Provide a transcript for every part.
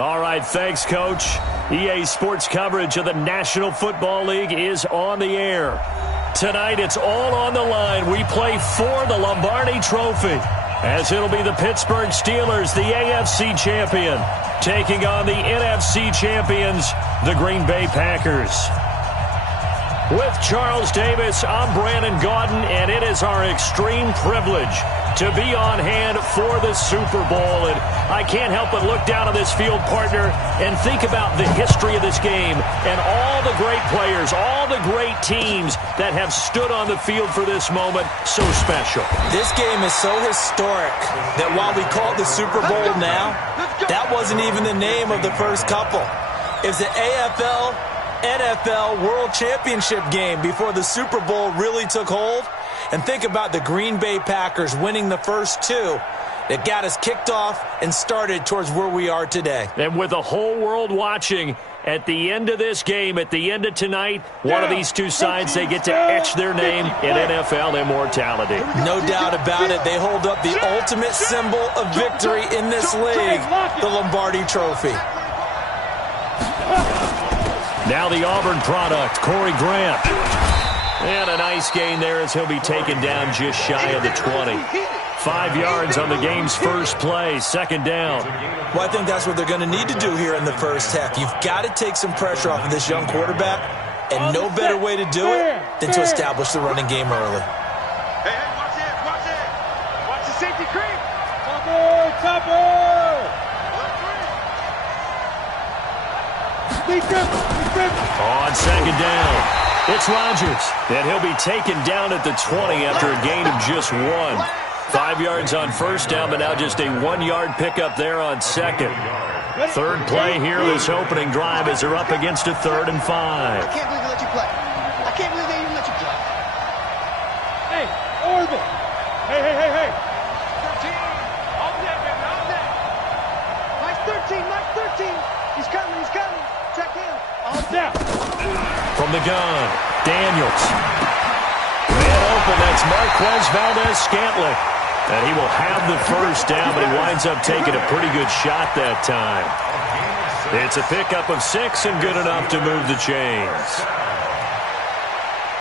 All right, thanks, Coach. EA Sports coverage of the National Football League is on the air. Tonight, it's all on the line. We play for the Lombardi Trophy, as it'll be the Pittsburgh Steelers, the AFC champion, taking on the NFC champions, the Green Bay Packers. With Charles Davis, I'm Brandon Gaudin, and it is our extreme privilege to be on hand for the Super Bowl. And I can't help but look down on this field, partner, and think about the history of this game and all the great players, all the great teams that have stood on the field for this moment. So special. This game is so historic that while we call it the Super Bowl now, that wasn't even the name of the first couple. It's the AFL NFL World Championship game before the Super Bowl really took hold. And think about the Green Bay Packers winning the first two that got us kicked off and started towards where we are today. And with the whole world watching, at the end of this game, at the end of tonight, one of these two sides, they get to etch their name in NFL immortality. No doubt about it. They hold up the ultimate symbol of victory in this league, the Lombardi Trophy. Now the Auburn product, Corey Grant. And a nice gain there as he'll be taken down just shy of the 20. 5 yards on the game's first play, second down. Well, I think that's what they're going to need to do here in the first half. You've got to take some pressure off of this young quarterback, and no better way to do it than to establish the running game early. Hey, watch it, watch it. Watch the safety creep. On second down, it's Rodgers, and he'll be taken down at the 20 after a gain of just 1. 5 yards on first down, but now just a 1-yard pickup there on second. Third play here, this opening drive, as they're up against a 3rd and 5. I can't believe they let you play. I can't believe they even let you play. Hey, Orville. Hey. 13. All day, baby, all day. Mike 13. He's coming. Track him. All down. From the gun, Daniels. Man open, that's Marquez Valdez-Scantling. And he will have the first down, but he winds up taking a pretty good shot that time. It's a pickup of 6 and good enough to move the chains.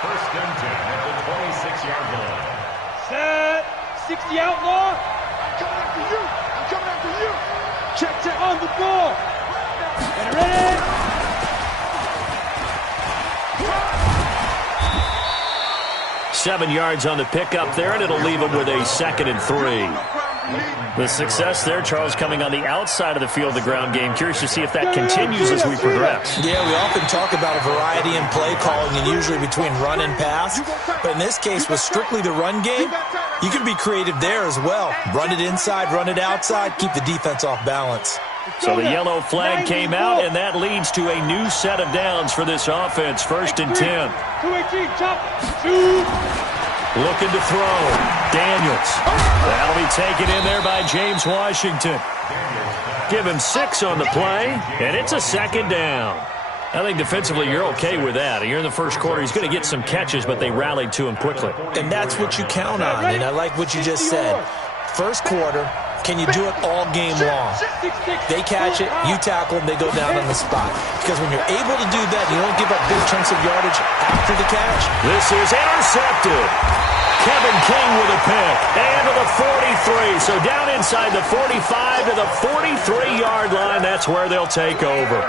First and 10 at the 26-yard line. Set. 60 outlaw. I'm coming after you. Check on the ball. Get ready. 7 yards on the pickup there, and it'll leave him with a 2nd and 3. The success there, Charles, coming on the outside of the field, the ground game. Curious to see if that continues as we progress. Yeah, we often talk about a variety in play calling and usually between run and pass. But in this case, with strictly the run game, you can be creative there as well. Run it inside, run it outside, keep the defense off balance. So the yellow flag came out, and that leads to a new set of downs for this offense. 1st and 10. 2-18, chop. Shoot. Looking to throw. Daniels. That'll be taken in there by James Washington. Give him 6 on the play, and it's a 2nd down. I think defensively you're okay with that. You're in the first quarter. He's going to get some catches, but they rallied to him quickly. And that's what you count on, and I like what you just said. First quarter, can you do it all game long? They catch it, you tackle them, they go down on the spot. Because when you're able to do that, you don't give up big chunks of yardage after the catch. This is intercepted. Kevin King with a pick. And to the 43. So down inside the 45 to the 43-yard line. That's where they'll take over.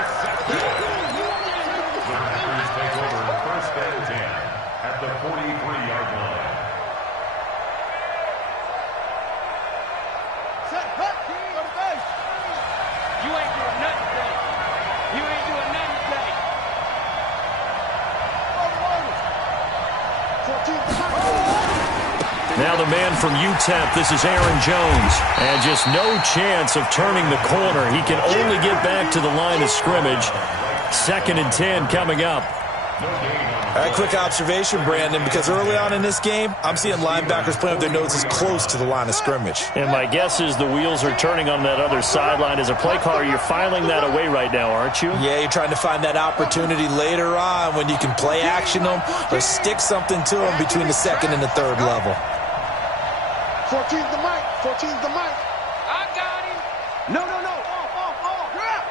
First and 10 at the 43-yard line. You ain't doing nothing today. You ain't doing nothing today. Now the man from UTEP, this is Aaron Jones. And just no chance of turning the corner. He can only get back to the line of scrimmage. 2nd and 10 coming up. All right, quick observation, Brandon, because early on in this game, I'm seeing linebackers playing with their noses close to the line of scrimmage. And my guess is the wheels are turning on that other sideline. As a play caller, you're filing that away right now, aren't you? Yeah, you're trying to find that opportunity later on when you can play action them or stick something to them between the 2nd and the 3rd level. 14's the mic. I got him. No. You're out.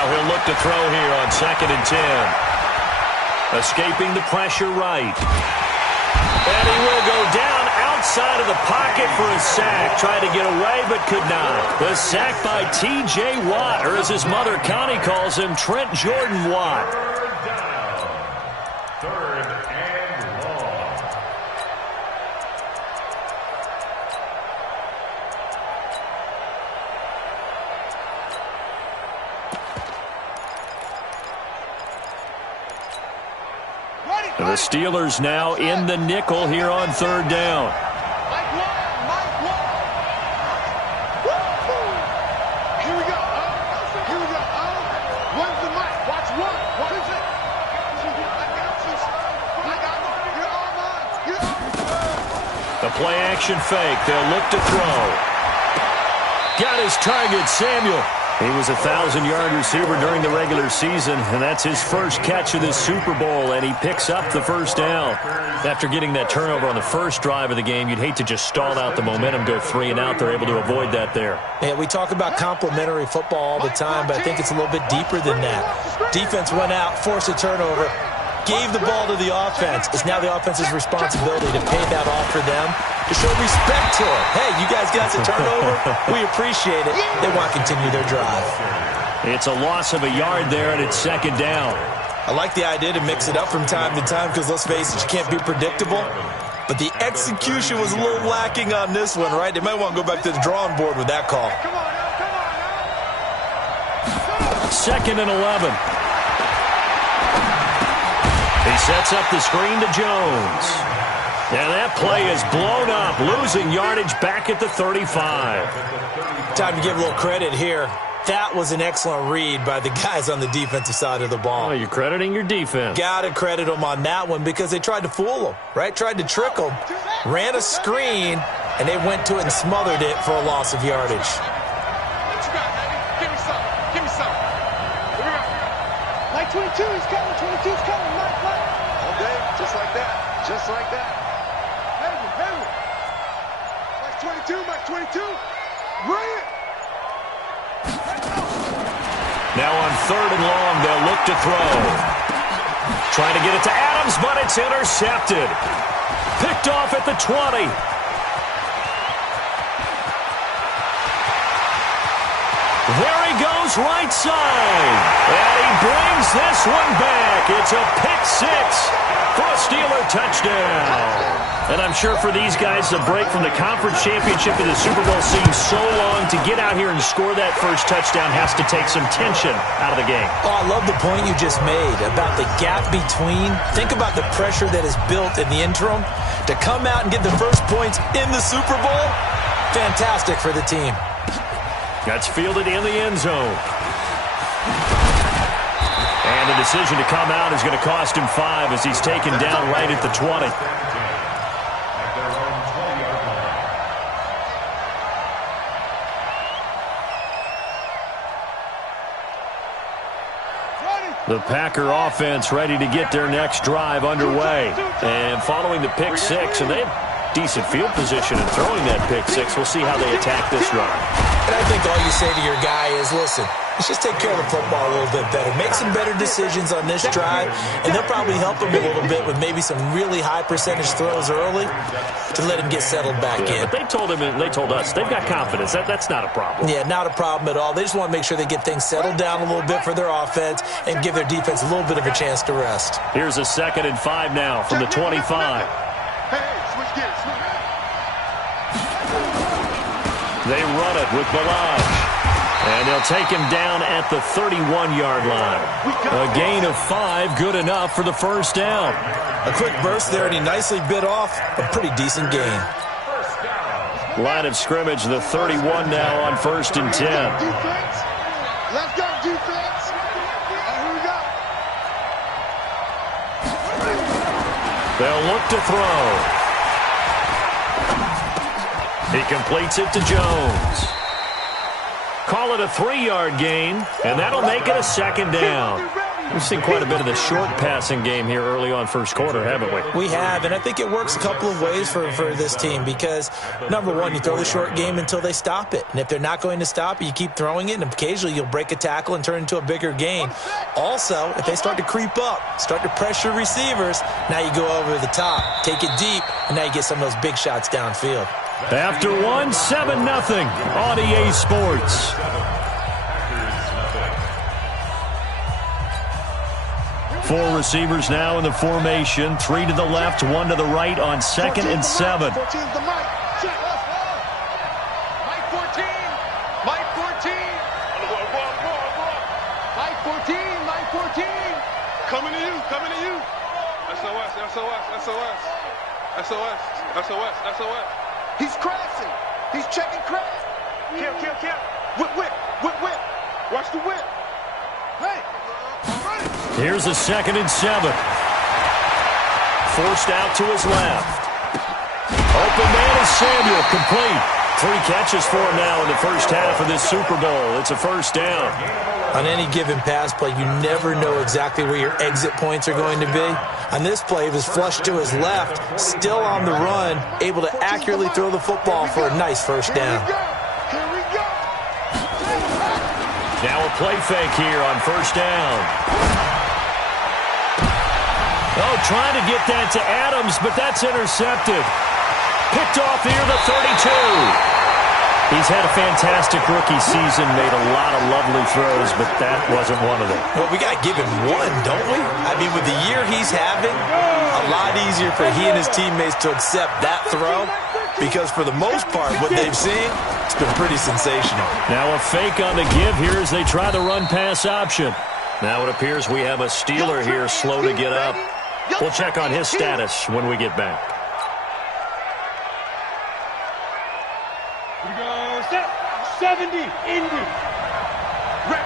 Now he'll look to throw here on 2nd and 10. Escaping the pressure right. And he will go down outside of the pocket for a sack. Tried to get away, but could not. The sack by T.J. Watt, or as his mother Connie calls him, Trent Jordan Watt. Third and long. The Steelers now in the nickel here on 3rd down. Mike one. Woo! Here we go. One's the mic. Watch one. What is it? I got it. You're all mine. The play action fake. They'll look to throw. Got his target, Samuel. He was a 1,000-yard receiver during the regular season, and that's his first catch of this Super Bowl, and he picks up the first down. After getting that turnover on the first drive of the game, you'd hate to just stall out the momentum, go 3 and out. They're able to avoid that there. Yeah, we talk about complementary football all the time, but I think it's a little bit deeper than that. Defense went out, forced a turnover, gave the ball to the offense. It's now the offense's responsibility to pay that off for them, to show respect to it. Hey, you guys got the turnover. We appreciate it. They want to continue their drive. It's a loss of a yard there, and it's 2nd down. I like the idea to mix it up from time to time because, let's face it, you can't be predictable. But the execution was a little lacking on this one, right? They might want to go back to the drawing board with that call. Come on now. 2nd and 11. He sets up the screen to Jones. And that play is blown up, losing yardage back at the 35. Time to give a little credit here. That was an excellent read by the guys on the defensive side of the ball. Oh, you're crediting your defense. Got to credit them on that one because they tried to fool them, right? Tried to trick them, ran a screen, and they went to it and smothered it for a loss of yardage. What you got, baby? Give me some. Here we go. Mike 22 is coming. 22's coming. Mike. All day, just like that. Mike 22. Bring it. Now on 3rd and long, they'll look to throw. Trying to get it to Adams, but it's intercepted. Picked off at the 20. There he goes, right side. And he brings this one back. It's a pick 6 for a Steeler touchdown. And I'm sure for these guys, the break from the conference championship to the Super Bowl seems so long. To get out here and score that first touchdown has to take some tension out of the game. Oh, I love the point you just made about the gap between. Think about the pressure that is built in the interim. To come out and get the first points in the Super Bowl, fantastic for the team. That's fielded in the end zone. And the decision to come out is going to cost him 5 as he's taken down right at the 20. The Packer offense ready to get their next drive underway. And following the pick 6, and they have decent field position in throwing that pick 6. We'll see how they attack this drive. And I think all you say to your guy is, listen, let's just take care of the football a little bit better. Make some better decisions on this drive, and they'll probably help him a little bit with maybe some really high percentage throws early to let him get settled back in. But they told him, and they told us, they've got confidence. That's not a problem. Yeah, not a problem at all. They just want to make sure they get things settled down a little bit for their offense and give their defense a little bit of a chance to rest. Here's a 2nd and 5 now from the 25. Switch gears. They run it with Balaj. And they'll take him down at the 31-yard line. A gain of 5, good enough for the first down. A quick burst there, and he nicely bit off a pretty decent gain. Line of scrimmage, the 31 now on 1st and 10. Defense. Let's go, defense. Here we go. They'll look to throw. He completes it to Jones. Call it a 3-yard gain, and that'll make it a 2nd down. We've seen quite a bit of the short passing game here early on first quarter, haven't we? We have, and I think it works a couple of ways for this team because, number one, you throw the short game until they stop it. And if they're not going to stop it, you keep throwing it, and occasionally you'll break a tackle and turn it into a bigger gain. Also, if they start to creep up, start to pressure receivers, now you go over the top, take it deep, and now you get some of those big shots downfield. After one, 7-0 on EA Sports. Four receivers now in the formation. 3 to the left, 1 to the right on 2nd and 7. 14 to the right. Check. Mike 14. Mike 14. Mike 14. Mike 14. Coming to you. Coming to you. SOS. SOS. SOS. SOS. SOS. SOS. He's crashing. He's checking crash. Kill. Whip. Watch the whip. Hey. Here's a 2nd and 7. Forced out to his left. Open man is Samuel, complete. 3 catches for him now in the first half of this Super Bowl. It's a first down. On any given pass play, you never know exactly where your exit points are going to be. On this play, he was flushed to his left, still on the run, able to accurately throw the football for a nice first down. Here we go. Now a play fake here on first down. Oh, trying to get that to Adams, but that's intercepted. Picked off near the 32. He's had a fantastic rookie season, made a lot of lovely throws, but that wasn't one of them. Well, we got to give him one, don't we? I mean, with the year he's having, a lot easier for he and his teammates to accept that throw because for the most part, what they've seen, it's been pretty sensational. Now a fake on the give here as they try the run-pass option. Now it appears we have a Steeler here slow to get up. We'll check on his status when we get back. Here we go. Set. 70. Indy. Rep.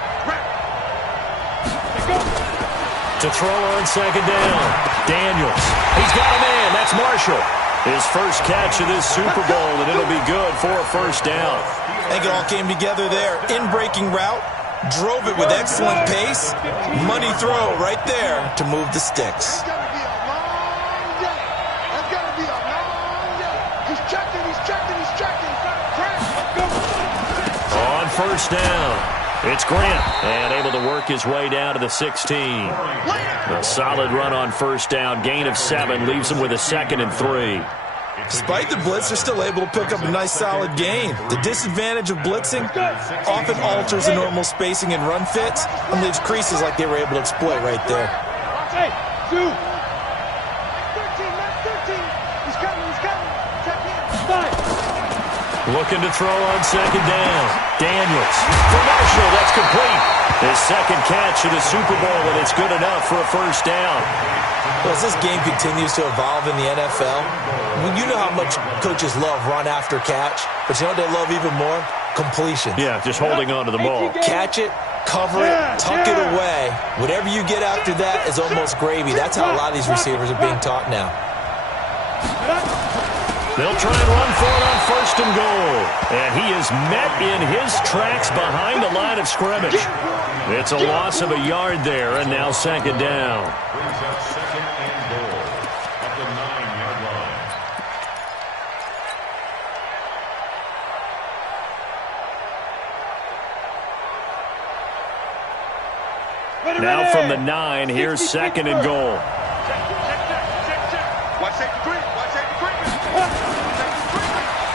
Let's go. To throw on 2nd down. Daniels. He's got a man. That's Marshall. His first catch of this Super Bowl, and it'll be good for a first down. I think it all came together there. In-breaking route. Drove it with excellent pace. Money throw right there to move the sticks. On first down, it's Grant, and able to work his way down to the 16. A solid run on first down, gain of 7, leaves him with a 2nd and 3. Despite the blitz, they're still able to pick up a nice solid gain. The disadvantage of blitzing often alters the normal spacing and run fits and leaves creases like they were able to exploit right there. Hey, 2. 13. He's coming. Check in. 5. Looking to throw on 2nd down. Daniels for Marshall. That's complete. His 2nd catch of the Super Bowl, and it's good enough for a first down. Well, as this game continues to evolve in the NFL, you know how much coaches love run after catch, but you know what they love even more? Completions. Yeah, just holding on to the ball. Catch it, cover it, tuck it away. Whatever you get after that is almost gravy. That's how a lot of these receivers are being taught now. They'll try and run for it on 1st and goal. And he is met in his tracks behind the line of scrimmage. It's a loss of a yard there, and now 2nd down. Brings up 2nd and goal at the 9-yard line. Now from the 9, here's 2nd and goal.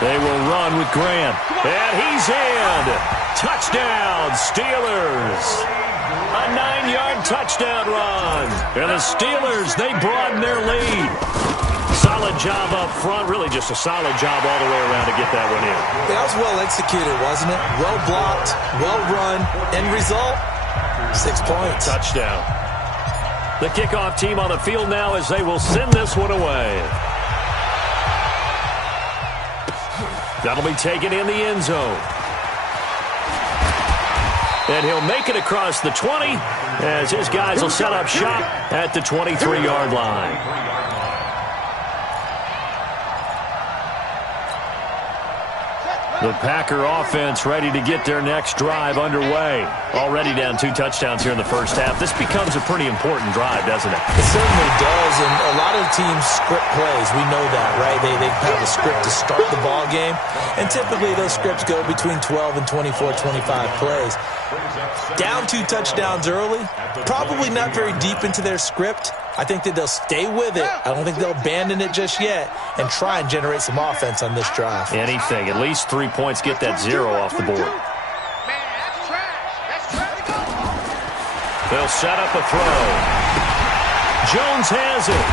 They will run with Grant. And he's in. Touchdown, Steelers. A 9-yard touchdown run. And the Steelers, they broaden their lead. Solid job up front. Really just a solid job all the way around to get that one in. That was well executed, wasn't it? Well blocked, well run. End result, 6 points. Touchdown. The kickoff team on the field now as they will send this one away. That'll be taken in the end zone. And he'll make it across the 20 as his guys will set up shop at the 23-yard line. The Packer offense ready to get their next drive underway. Already down 2 touchdowns here in the first half. This becomes a pretty important drive, doesn't it? It certainly does, and a lot of teams script plays. We know that, right? They have a script to start the ball game, and typically those scripts go between 12 and 24, 25 plays. Down 2 touchdowns early, probably not very deep into their script. I think that they'll stay with it. I don't think they'll abandon it just yet and try and generate some offense on this drive. Anything. At least 3 points, get that 0 off the board. Man, that's trash. That's trash. They'll set up a throw. Jones has it.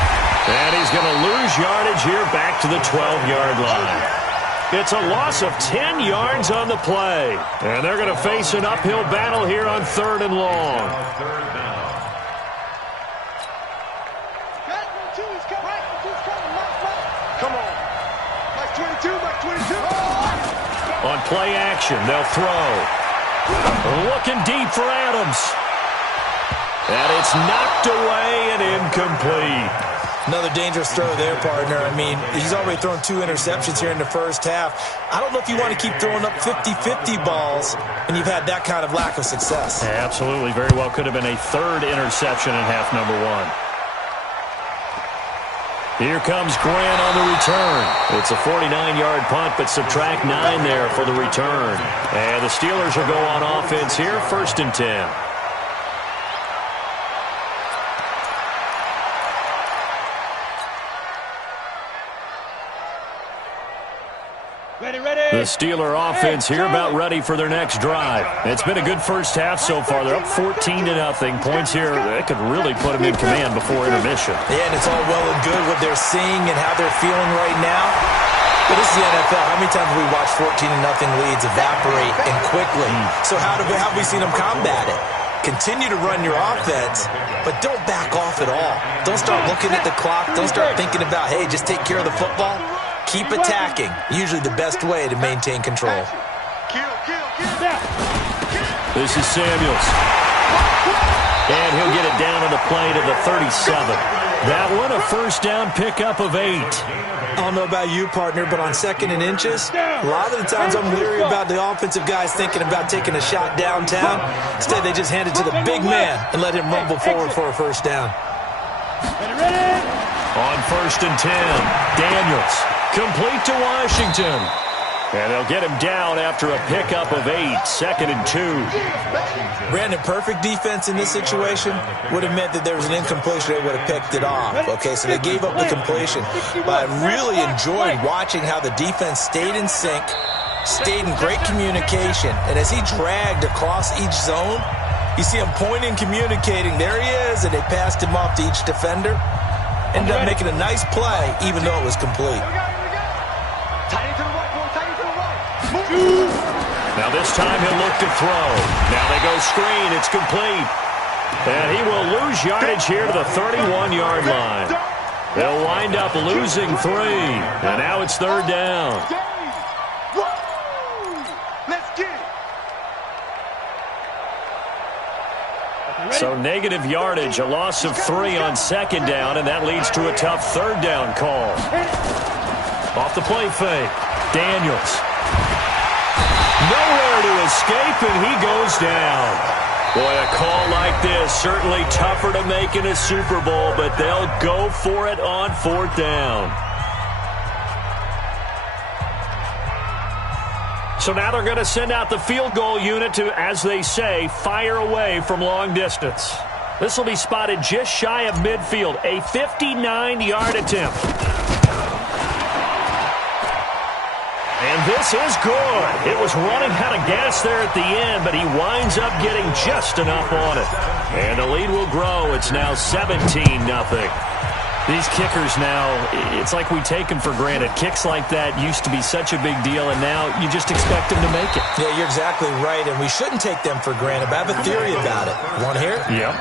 And he's going to lose yardage here back to the 12-yard line. It's a loss of 10 yards on the play. And they're going to face an uphill battle here on 3rd and long. Come on. Mike 22, Mike 22. On play action, they'll throw. Looking deep for Adams. And it's knocked away and incomplete. Another dangerous throw there, partner. I mean, he's already thrown 2 interceptions here in the first half. I don't know if you want to keep throwing up 50-50 balls when you've had that kind of lack of success. Absolutely. Very well could have been a 3rd interception in half number 1. Here comes Grant on the return. It's a 49-yard punt, but subtract 9 there for the return. And the Steelers will go on offense here, 1st and 10. The Steeler offense here about ready for their next drive. It's been a good first half so far. They're up 14-0. Points here that could really put them in command before intermission. Yeah, and it's all well and good what they're seeing and how they're feeling right now. But this is the NFL. How many times have we watched 14-0 leads evaporate and quickly? So how have we seen them combat it? Continue to run your offense, but don't back off at all. Don't start looking at the clock. Don't start thinking about, hey, just take care of the football. Keep attacking. Usually the best way to maintain control. This is Samuels. And he'll get it down on the play to the 37. That one a first down pickup of 8. I don't know about you, partner, but on 2nd and inches, a lot of the times I'm leery about the offensive guys thinking about taking a shot downtown. Instead, they just hand it to the big man and let him rumble forward for a first down. On 1st and 10, Daniels. Complete to Washington. And they'll get him down after a pickup of 8, 2nd and 2. Brandon, perfect defense in this situation would have meant that there was an incompletion. They would have picked it off. Okay, so they gave up the completion. But I really enjoyed watching how the defense stayed in sync, stayed in great communication. And as he dragged across each zone, you see him pointing, communicating. There he is, and they passed him off to each defender. Ended up making a nice play, even though it was complete. Now this time he'll look to throw. Now they go screen. It's complete. And he will lose yardage here to the 31-yard line. They'll wind up losing 3. And now it's 3rd down. So negative yardage, a loss of 3 on 2nd down, and that leads to a tough 3rd down call. Off the play fake, Daniels. Nowhere to escape, and he goes down. Boy, a call like this, certainly tougher to make in a Super Bowl, but they'll go for it on 4th down. So now they're going to send out the field goal unit to, as they say, fire away from long distance. This will be spotted just shy of midfield, a 59-yard attempt. And this is good. It was running out of gas there at the end, but he winds up getting just enough on it. And the lead will grow. It's now 17-0. These kickers now, it's like we take them for granted. Kicks like that used to be such a big deal, and now you just expect them to make it. Yeah, you're exactly right, and we shouldn't take them for granted, but I have a theory about it. You want to hear it? Yep.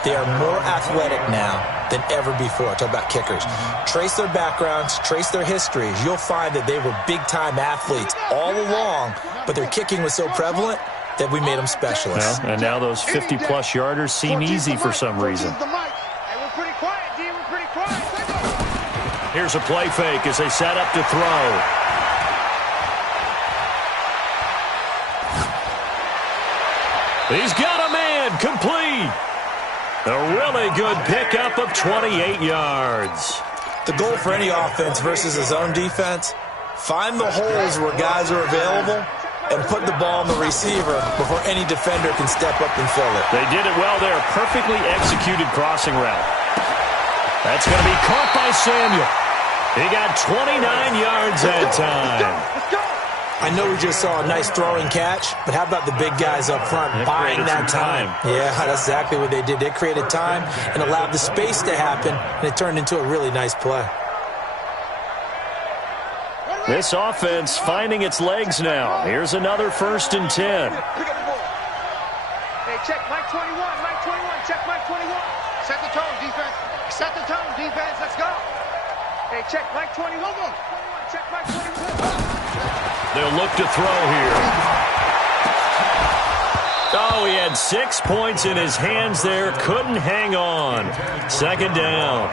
They are more athletic now than ever before. Talk about kickers. Trace their backgrounds, trace their histories. You'll find that they were big-time athletes all along, but their kicking was so prevalent that we made them specialists. Well, and now those 50-plus yarders seem easy for some reason. Here's a play fake as they set up to throw. He's got a man, complete. A really good pickup of 28 yards. The goal for any offense versus a zone defense, find the holes where guys are available and put the ball on the receiver before any defender can step up and fill it. They did it well there. Perfectly executed crossing route. That's going to be caught by Samuel. He got 29 yards that time. I know we just saw a nice throwing catch, but how about the big guys up front buying that time? Yeah, that's exactly what they did. They created time and allowed the space to happen, and it turned into a really nice play. This offense finding its legs now. Here's another 1st and 10. Hey, check Mike 21, Mike 21, check Mike 21. Set the tone, defense. Set the tone, defense. Let's go. Hey, check Mike 21. Check Mike 21. They'll look to throw here. Oh, he had 6 points in his hands there. Couldn't hang on. 2nd down.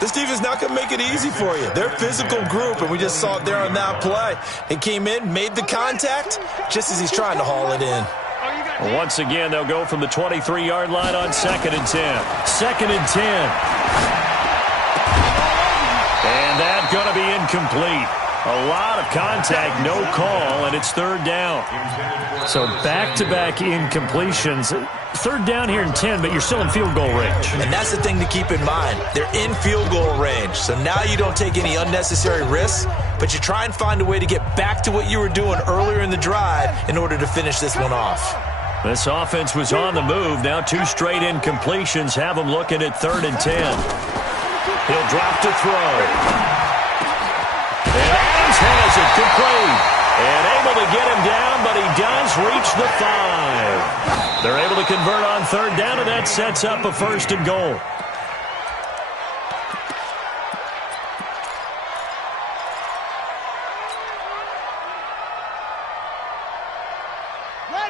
This defense not going to make it easy for you. They're a physical group, and we just saw it there on that play. He came in, made the contact, just as he's trying to haul it in. Once again, they'll go from the 23-yard line on 2nd and 10. 2nd and 10. And that's going to be incomplete. A lot of contact, no call, and it's 3rd down. So back-to-back incompletions. 3rd down here and 10, but you're still in field goal range. And that's the thing to keep in mind. They're in field goal range. So now you don't take any unnecessary risks, but you try and find a way to get back to what you were doing earlier in the drive in order to finish this one off. This offense was on the move. Now 2 straight incompletions have them looking at 3rd and 10. He'll drop to throw. And Adams has it complete. And able to get him down, but he does reach the 5. They're able to convert on 3rd down, and that sets up a 1st and goal.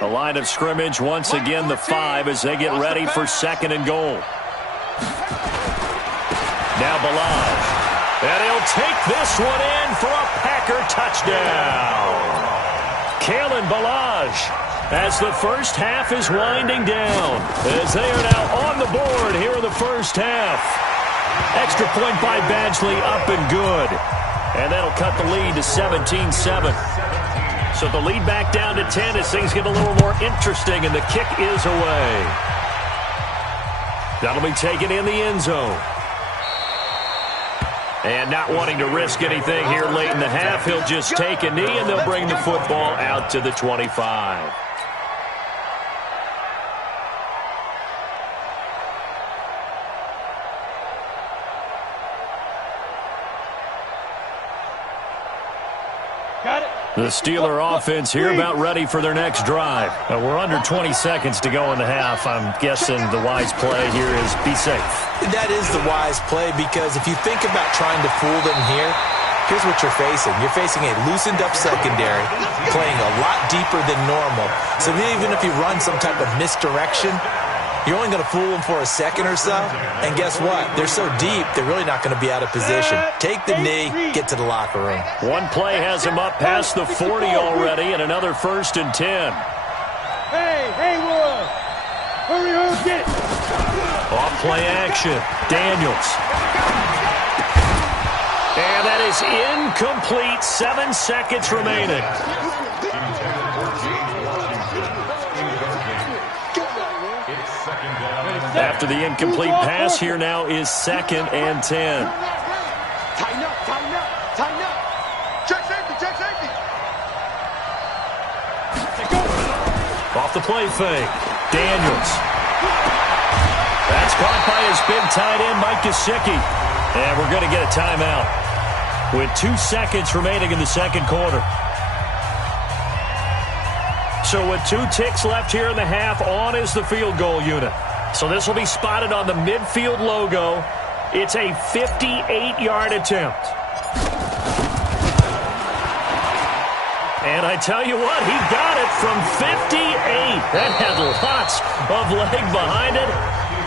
The line of scrimmage, once again, the 5 as they get ready for 2nd and goal. Now Balaj. And he'll take this one in for a Packer touchdown. Kalen Balaj, as the first half is winding down, as they are now on the board here in the first half. Extra point by Badgley, up and good. And that'll cut the lead to 17-7. So the lead back down to 10 as things get a little more interesting, and the kick is away. That'll be taken in the end zone. And not wanting to risk anything here late in the half, he'll just take a knee, and they'll bring the football out to the 25. The Steeler offense here about ready for their next drive. We're under 20 seconds to go in the half. I'm guessing the wise play here is be safe. That is the wise play, because if you think about trying to fool them here, here's what you're facing. You're facing a loosened-up secondary, playing a lot deeper than normal. So even if you run some type of misdirection, you're only going to fool them for a second or so. And guess what? They're so deep, they're really not going to be out of position. Take the knee, get to the locker room. One play has him up past the 40 already, and another 1st and 10. Hey, Will. Hurry, get it. Off play action. Daniels. And that is incomplete. 7 seconds remaining. After the incomplete pass, here now is 2nd and 10. Tighten up. Check safety. Off the play fake. Daniels. That's caught by his big tight end, Mike Gesicki. And we're going to get a timeout with 2 seconds remaining in the 2nd quarter. So with 2 ticks left here in the half, on is the field goal unit. So this will be spotted on the midfield logo. It's a 58-yard attempt. And I tell you what, he got it from 58. That had lots of leg behind it.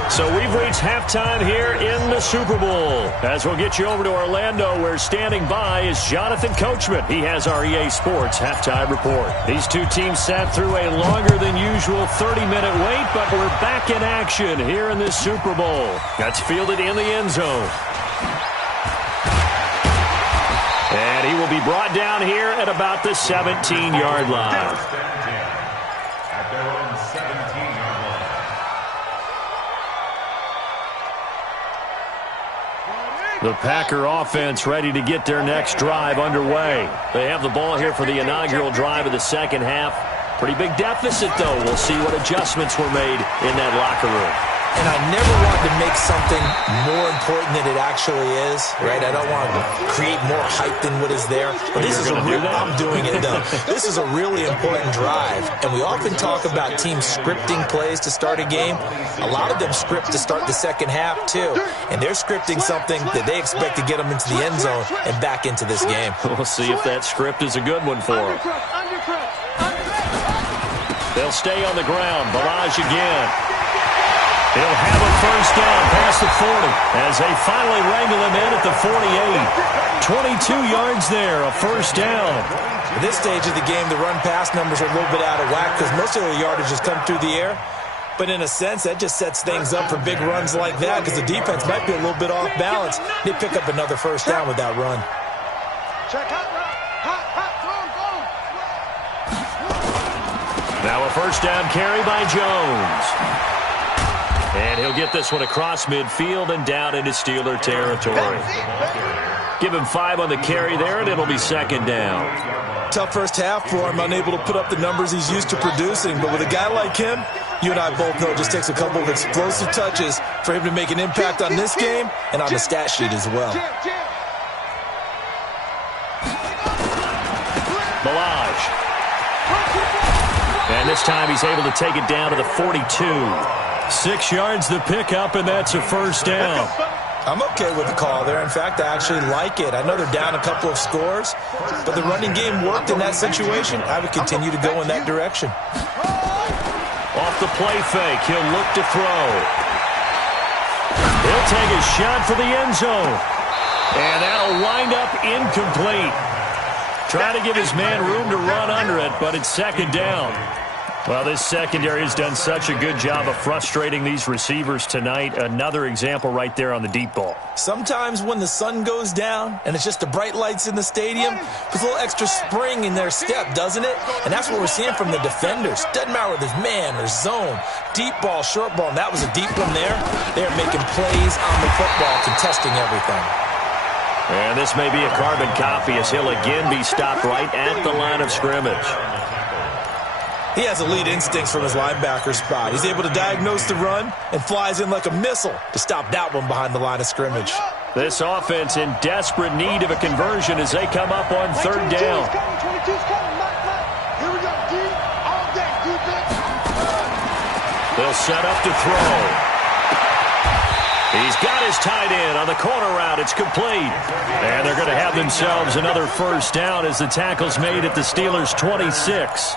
So we've reached halftime here in the Super Bowl. As we'll get you over to Orlando, where standing by is Jonathan Coachman. He has our EA Sports halftime report. These two teams sat through a longer than usual 30-minute wait, but we're back in action here in this Super Bowl. That's fielded in the end zone. And he will be brought down here at about the 17-yard line. At their own 17-yard line. The Packer offense ready to get their next drive underway. They have the ball here for the inaugural drive of the second half. Pretty big deficit, though. We'll see what adjustments were made in that locker room. And I never want to make something more important than it actually is, right? I don't want to create more hype than what is there. But this is I'm doing it, though. This is a really important drive. And we often talk about teams scripting plays to start a game. A lot of them script to start the second half, too. And they're scripting something that they expect to get them into the end zone and back into this game. We'll see if that script is a good one for them. They'll stay on the ground. Barrage again. He'll have a first down past the 40 as they finally wrangle him in at the 48. 22 yards there, a first down. At this stage of the game, the run-pass numbers are a little bit out of whack because most of their yardage has come through the air. But in a sense, that just sets things up for big runs like that because the defense might be a little bit off balance. They pick up another first down with that run. Now a first down carry by Jones. And he'll get this one across midfield and down into Steeler territory. Give him 5 on the carry there, and it'll be second down. Tough first half for him, unable to put up the numbers he's used to producing. But with a guy like him, you and I both know it just takes a couple of explosive touches for him to make an impact on this game and on the stat sheet as well. Barrage. And this time he's able to take it down to the 42. 6 yards to pick up, and that's a first down. I'm okay with the call there. In fact, I actually like it. I know they're down a couple of scores, but the running game worked in that situation. I would continue to go in that direction. Off the play fake, he'll look to throw. He'll take a shot for the end zone. And that'll wind up incomplete. Trying to give his man room to run under it, but it's second down. Well, this secondary has done such a good job of frustrating these receivers tonight. Another example right there on the deep ball. Sometimes when the sun goes down and it's just the bright lights in the stadium, puts a little extra spring in their step, doesn't it? And that's what we're seeing from the defenders. Doesn't matter whether it's man or zone, deep ball, short ball, and that was a deep one there. They're making plays on the football, contesting everything. And this may be a carbon copy as he'll again be stopped right at the line of scrimmage. He has elite instincts from his linebacker spot. He's able to diagnose the run and flies in like a missile to stop that one behind the line of scrimmage. This offense in desperate need of a conversion as they come up on third down. They'll set up to throw. He's got his tight end on the corner route. It's complete. And they're going to have themselves another first down as the tackle's made at the Steelers' 26.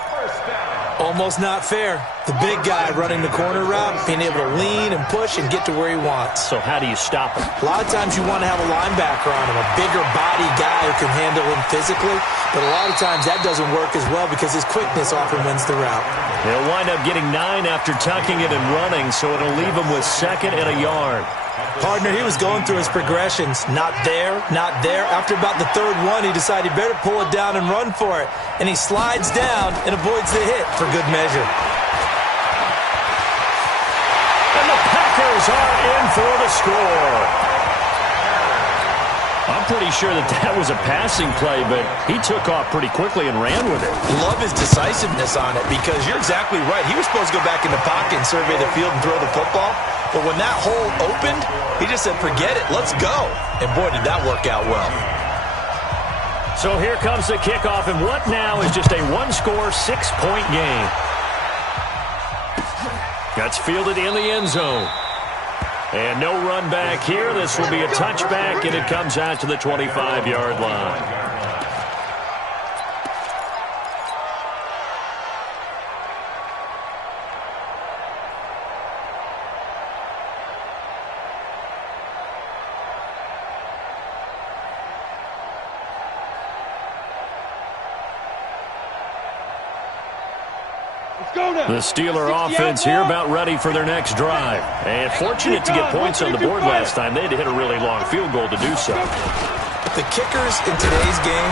Almost not fair. The big guy running the corner route, being able to lean and push and get to where he wants. So how do you stop him? A lot of times you want to have a linebacker on him, a bigger body guy who can handle him physically. But a lot of times that doesn't work as well because his quickness often wins the route. They'll wind up getting 9 after tucking it and running, so it'll leave him with second and a yard. Partner, he was going through his progressions. Not there, not there. After about the third one, he decided he better pull it down and run for it. And he slides down and avoids the hit for good measure. And the Packers are in for the score. I'm pretty sure that was a passing play, but he took off pretty quickly and ran with it. Love his decisiveness on it because you're exactly right. He was supposed to go back in the pocket and survey the field and throw the football. But when that hole opened, he just said, forget it, let's go. And boy, did that work out well. So here comes the kickoff, and what now is just a one-score, 6-point game. That's fielded in the end zone. And no run back here. This will be a touchback, and it comes out to the 25-yard line. The Steeler offense here about ready for their next drive. And fortunate to get points on the board last time. They had to hit a really long field goal to do so. The kickers in today's game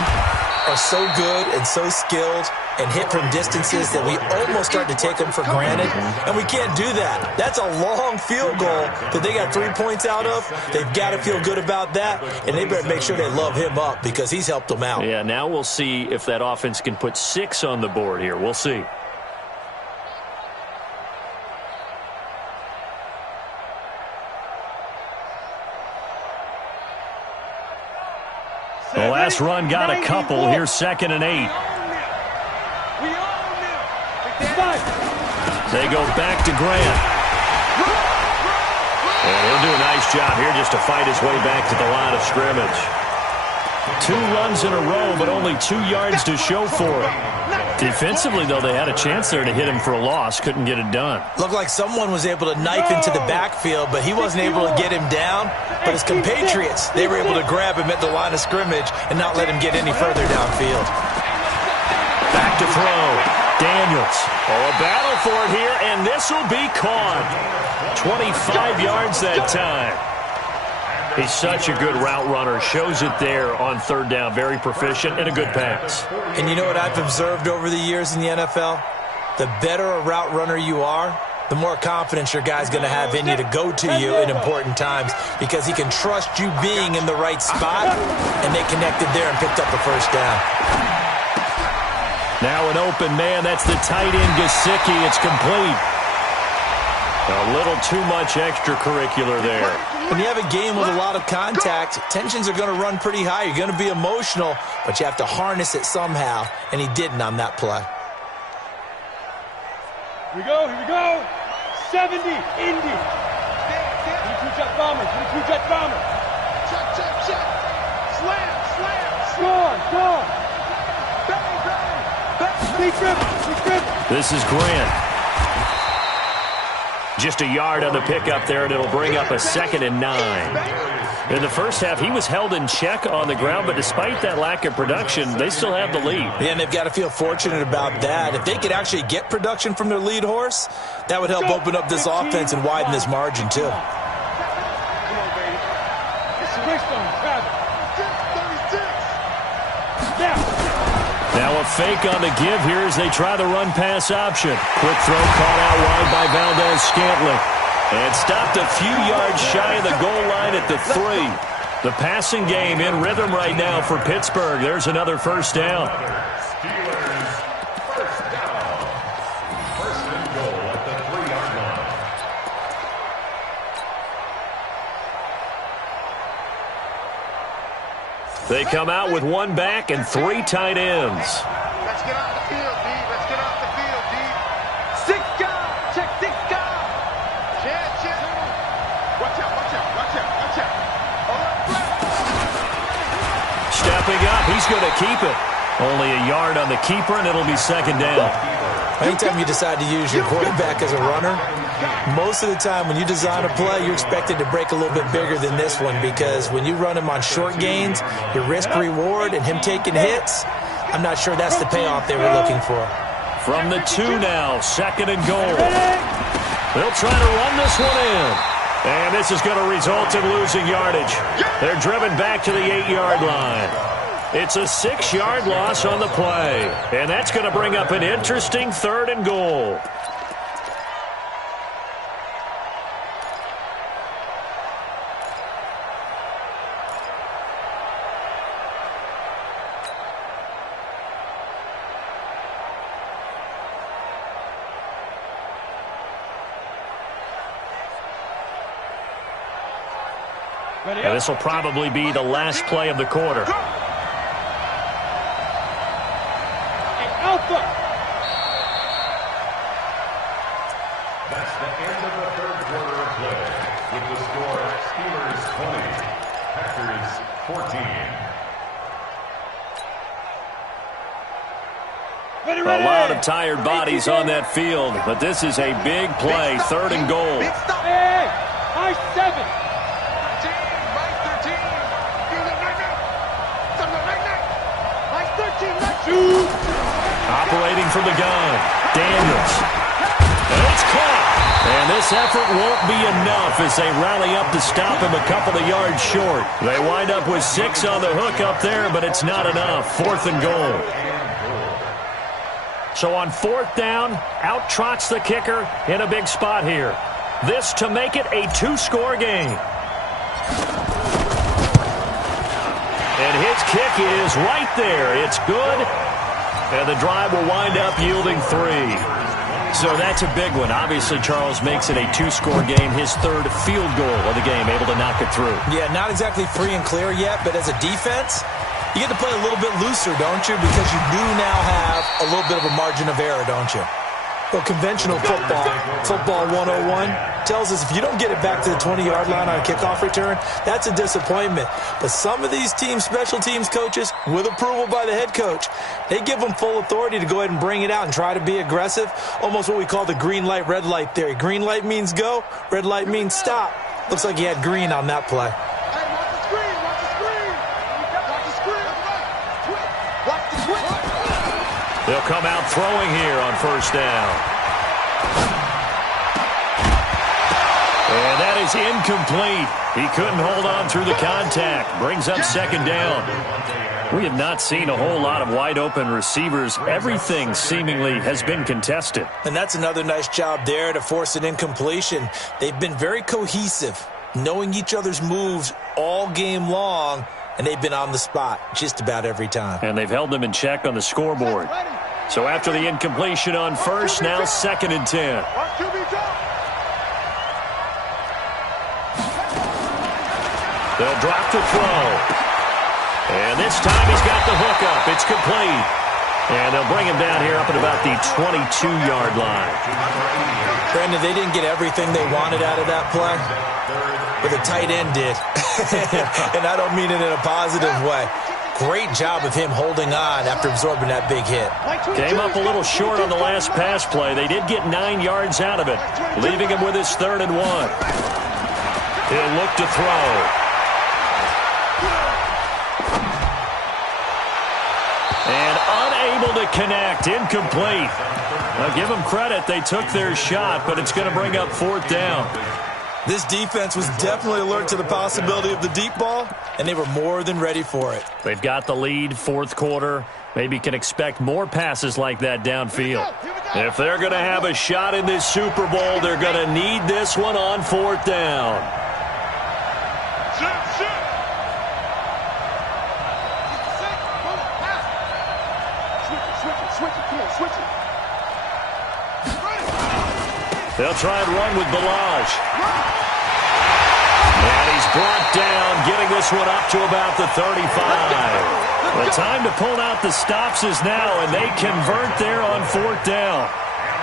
are so good and so skilled and hit from distances that we almost start to take them for granted, and we can't do that. That's a long field goal that they got 3 points out of. They've got to feel good about that, and they better make sure they love him up because he's helped them out. Yeah, now we'll see if that offense can put 6 on the board here. We'll see. The last run got a couple. Here's 2nd and 8. They go back to Grant. And he'll do a nice job here just to fight his way back to the line of scrimmage. 2 runs in a row, but only 2 yards to show for it. Defensively, though, they had a chance there to hit him for a loss. Couldn't get it done. Looked like someone was able to knife into the backfield, but he wasn't able to get him down. But his compatriots, they were able to grab him at the line of scrimmage and not let him get any further downfield. Back to throw. Daniels. Oh, a battle for it here, and this will be caught. 25 yards that time. He's such a good route runner. Shows it there on 3rd down. Very proficient and a good pass. And you know what I've observed over the years in the NFL? The better a route runner you are, the more confidence your guy's going to have in you to go to you in important times because he can trust you being in the right spot, and they connected there and picked up the 1st down. Now an open man. That's the tight end, Gesicki. It's complete. A little too much extracurricular there. When you have a game with a lot of contact, tensions are going to run pretty high. You're going to be emotional, but you have to harness it somehow, and he didn't on that play. Here we go. 70, Indy. 22 jet bombers, 22 jet bombers. Check. Slam. Score. This is Grant. Just a yard on the pickup there, and it'll bring up a 2nd and 9. In the first half, he was held in check on the ground, but despite that lack of production, they still have the lead. Yeah, and they've got to feel fortunate about that. If they could actually get production from their lead horse, that would help open up this offense and widen this margin, too. Now a fake on the give here as they try the run-pass option. Quick throw caught out wide by Valdez-Scantling. And stopped a few yards shy of the goal line at the 3. The passing game in rhythm right now for Pittsburgh. There's another 1st down. Steelers, 1st down. 1st and goal at the 3-yard line. They come out with 1 back and 3 tight ends. Let's get off the field, D. Let's get off the field, D. 6 guys. Check 6 guys. Check. Watch out. Stepping up, he's going to keep it. Only a yard on the keeper, and it'll be 2nd down. Anytime you decide to use your quarterback as a runner, most of the time when you design a play, you're expected to break a little bit bigger than this one because when you run him on short gains, your risk-reward and him taking hits, I'm not sure that's the payoff they were looking for. From the 2 now, 2nd and goal. They'll try to run this one in. And this is going to result in losing yardage. They're driven back to the 8-yard line. It's a 6-yard loss on the play. And that's going to bring up an interesting 3rd and goal. And this will probably be the last play of the quarter. Alpha. That's the end of the 3rd quarter of play. With the score, Steelers 20, Packers 14. A lot of tired bodies on that field, but this is a big play, 3rd and goal. Hey, high 7. Operating from the gun, Daniels. And it's caught. And this effort won't be enough as they rally up to stop him a couple of yards short. They wind up with 6 on the hook up there, but it's not enough. 4th and goal. So on 4th down, out trots the kicker in a big spot here. This to make it a 2-score game. And his kick is right there. It's good. And the drive will wind up yielding 3. So that's a big one. Obviously, Charles makes it a 2-score game. His 3rd field goal of the game, able to knock it through. Yeah, not exactly free and clear yet, but as a defense, you get to play a little bit looser, don't you? Because you do now have a little bit of a margin of error, don't you? Well, conventional football 101, tells us if you don't get it back to the 20-yard line on a kickoff return, that's a disappointment. But some of these teams, special teams coaches, with approval by the head coach, they give them full authority to go ahead and bring it out and try to be aggressive, almost what we call the green light, red light theory. Green light means go, red light means stop. Looks like he had green on that play. They'll come out throwing here on 1st down. And that is incomplete. He couldn't hold on through the contact. Brings up 2nd down. We have not seen a whole lot of wide-open receivers. Everything seemingly has been contested. And that's another nice job there to force an incompletion. They've been very cohesive, knowing each other's moves all game long, and they've been on the spot just about every time. And they've held them in check on the scoreboard. So after the incompletion on 1st, now 2nd and 10. They'll drop the throw. And this time he's got the hook up. It's complete. And they'll bring him down here up at about the 22-yard line. Brandon, they didn't get everything they wanted out of that play, but the tight end did. And I don't mean it in a positive way. Great job of him holding on after absorbing that big hit. Came up a little short on the last pass play. They did get 9 yards out of it, leaving him with his 3rd and 1. He'll look to throw. And unable to connect. Incomplete. Now give them credit. They took their shot, but it's going to bring up 4th down. This defense was definitely alert to the possibility of the deep ball, and they were more than ready for it. They've got the lead, 4th quarter. Maybe can expect more passes like that downfield. If they're going to have a shot in this Super Bowl, they're going to need this one on 4th down. They'll try and run with Balaj. And he's brought down, getting this one up to about the 35. The time to pull out the stops is now, and they convert there on 4th down.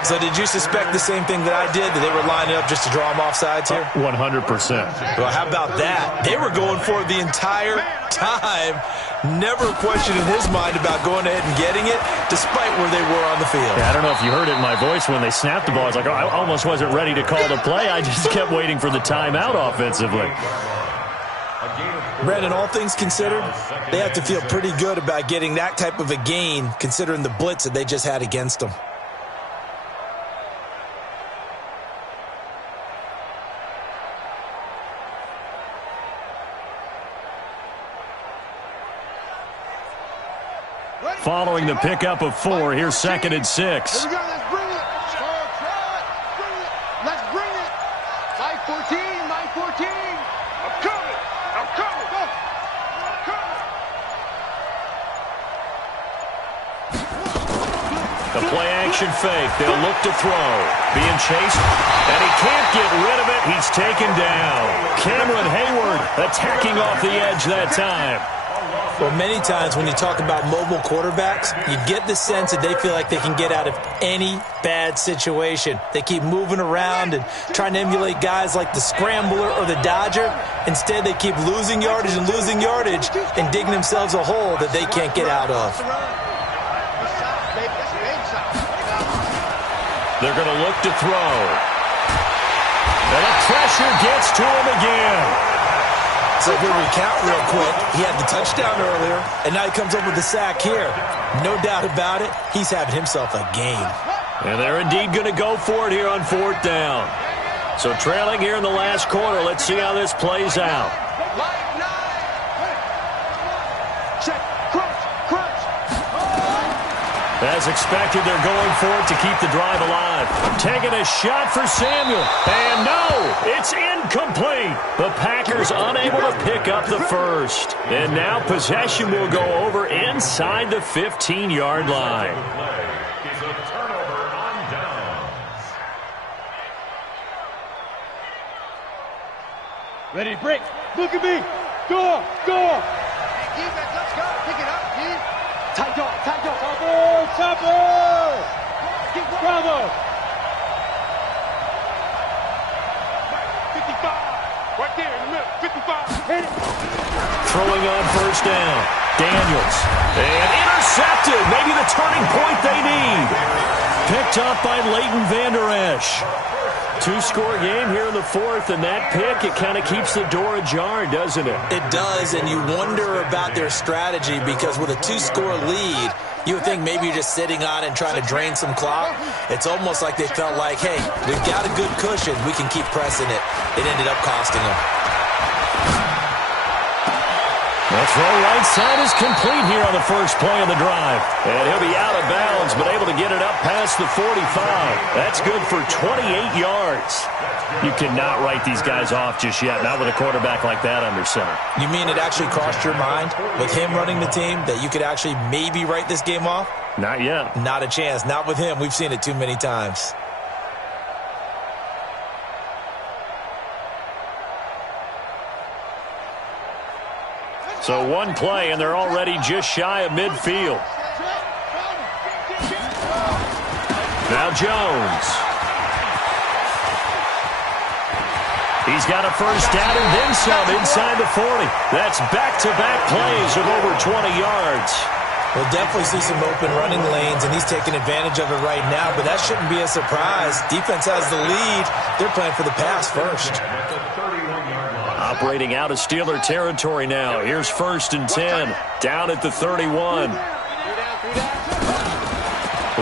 So did you suspect the same thing that I did, that they were lining up just to draw them off sides here? 100%. Well, how about that? They were going for it the entire time. Never a question in his mind about going ahead and getting it, despite where they were on the field. Yeah, I don't know if you heard it in my voice when they snapped the ball. I was like, oh, I almost wasn't ready to call the play. I just kept waiting for the timeout offensively. Brandon, all things considered, they have to feel pretty good about getting that type of a gain, considering the blitz that they just had against them. Following the pickup of 4, here's 2nd and 6. Here we go, let's bring it. Let's bring it. 9-14, 9-14. I'm coming. I'm coming. Go. I'm coming. The play action fake. They'll look to throw. Being chased, and he can't get rid of it. He's taken down. Cameron Hayward attacking off the edge that time. Well, many times when you talk about mobile quarterbacks, you get the sense that they feel like they can get out of any bad situation. They keep moving around and trying to emulate guys like the scrambler or the dodger. Instead, they keep losing yardage and digging themselves a hole that they can't get out of. They're going to look to throw. And the pressure gets to him again. So if we recount real quick, he had the touchdown earlier, and now he comes up with the sack here. No doubt about it, he's having himself a game. And they're indeed going to go for it here on 4th down. So trailing here in the last quarter. Let's see how this plays out. Check. Crunch. As expected, they're going for it to keep the drive alive. Taking a shot for Samuel. And no, it's incomplete. The Packers unable to pick up the first. And now possession will go over inside the 15-yard line. Is a turnover on downs. Ready, break. Look at me. Go. Defense, let's go. Pick it up, dude. Tight dog. Chopper. Bravo. 55. Right there in the middle. 55. Hit it. Throwing on 1st down. Daniels. And intercepted. Maybe the turning point they need. Picked up by Leighton Vander Esch. 2-score game here in the 4th, and that pick, it kind of keeps the door ajar, doesn't it? It does, and you wonder about their strategy because with a 2-score lead, you would think maybe you're just sitting on it and trying to drain some clock. It's almost like they felt like, hey, we've got a good cushion. We can keep pressing it. It ended up costing them. The throw right side is complete here on the first play of the drive. And he'll be out of bounds, but able to get it up past the 45. That's good for 28 yards. You cannot write these guys off just yet, not with a quarterback like that under center. You mean it actually crossed your mind with him running the team that you could actually maybe write this game off? Not yet. Not a chance. Not with him. We've seen it too many times. So one play, and they're already just shy of midfield. Now Jones. He's got a first down and then some inside the 40. That's back-to-back plays of over 20 yards. We'll definitely see some open running lanes, and he's taking advantage of it right now, but that shouldn't be a surprise. Defense has the lead. They're playing for the pass first. Operating out of Steeler territory now. Here's 1st and 10. Down at the 31.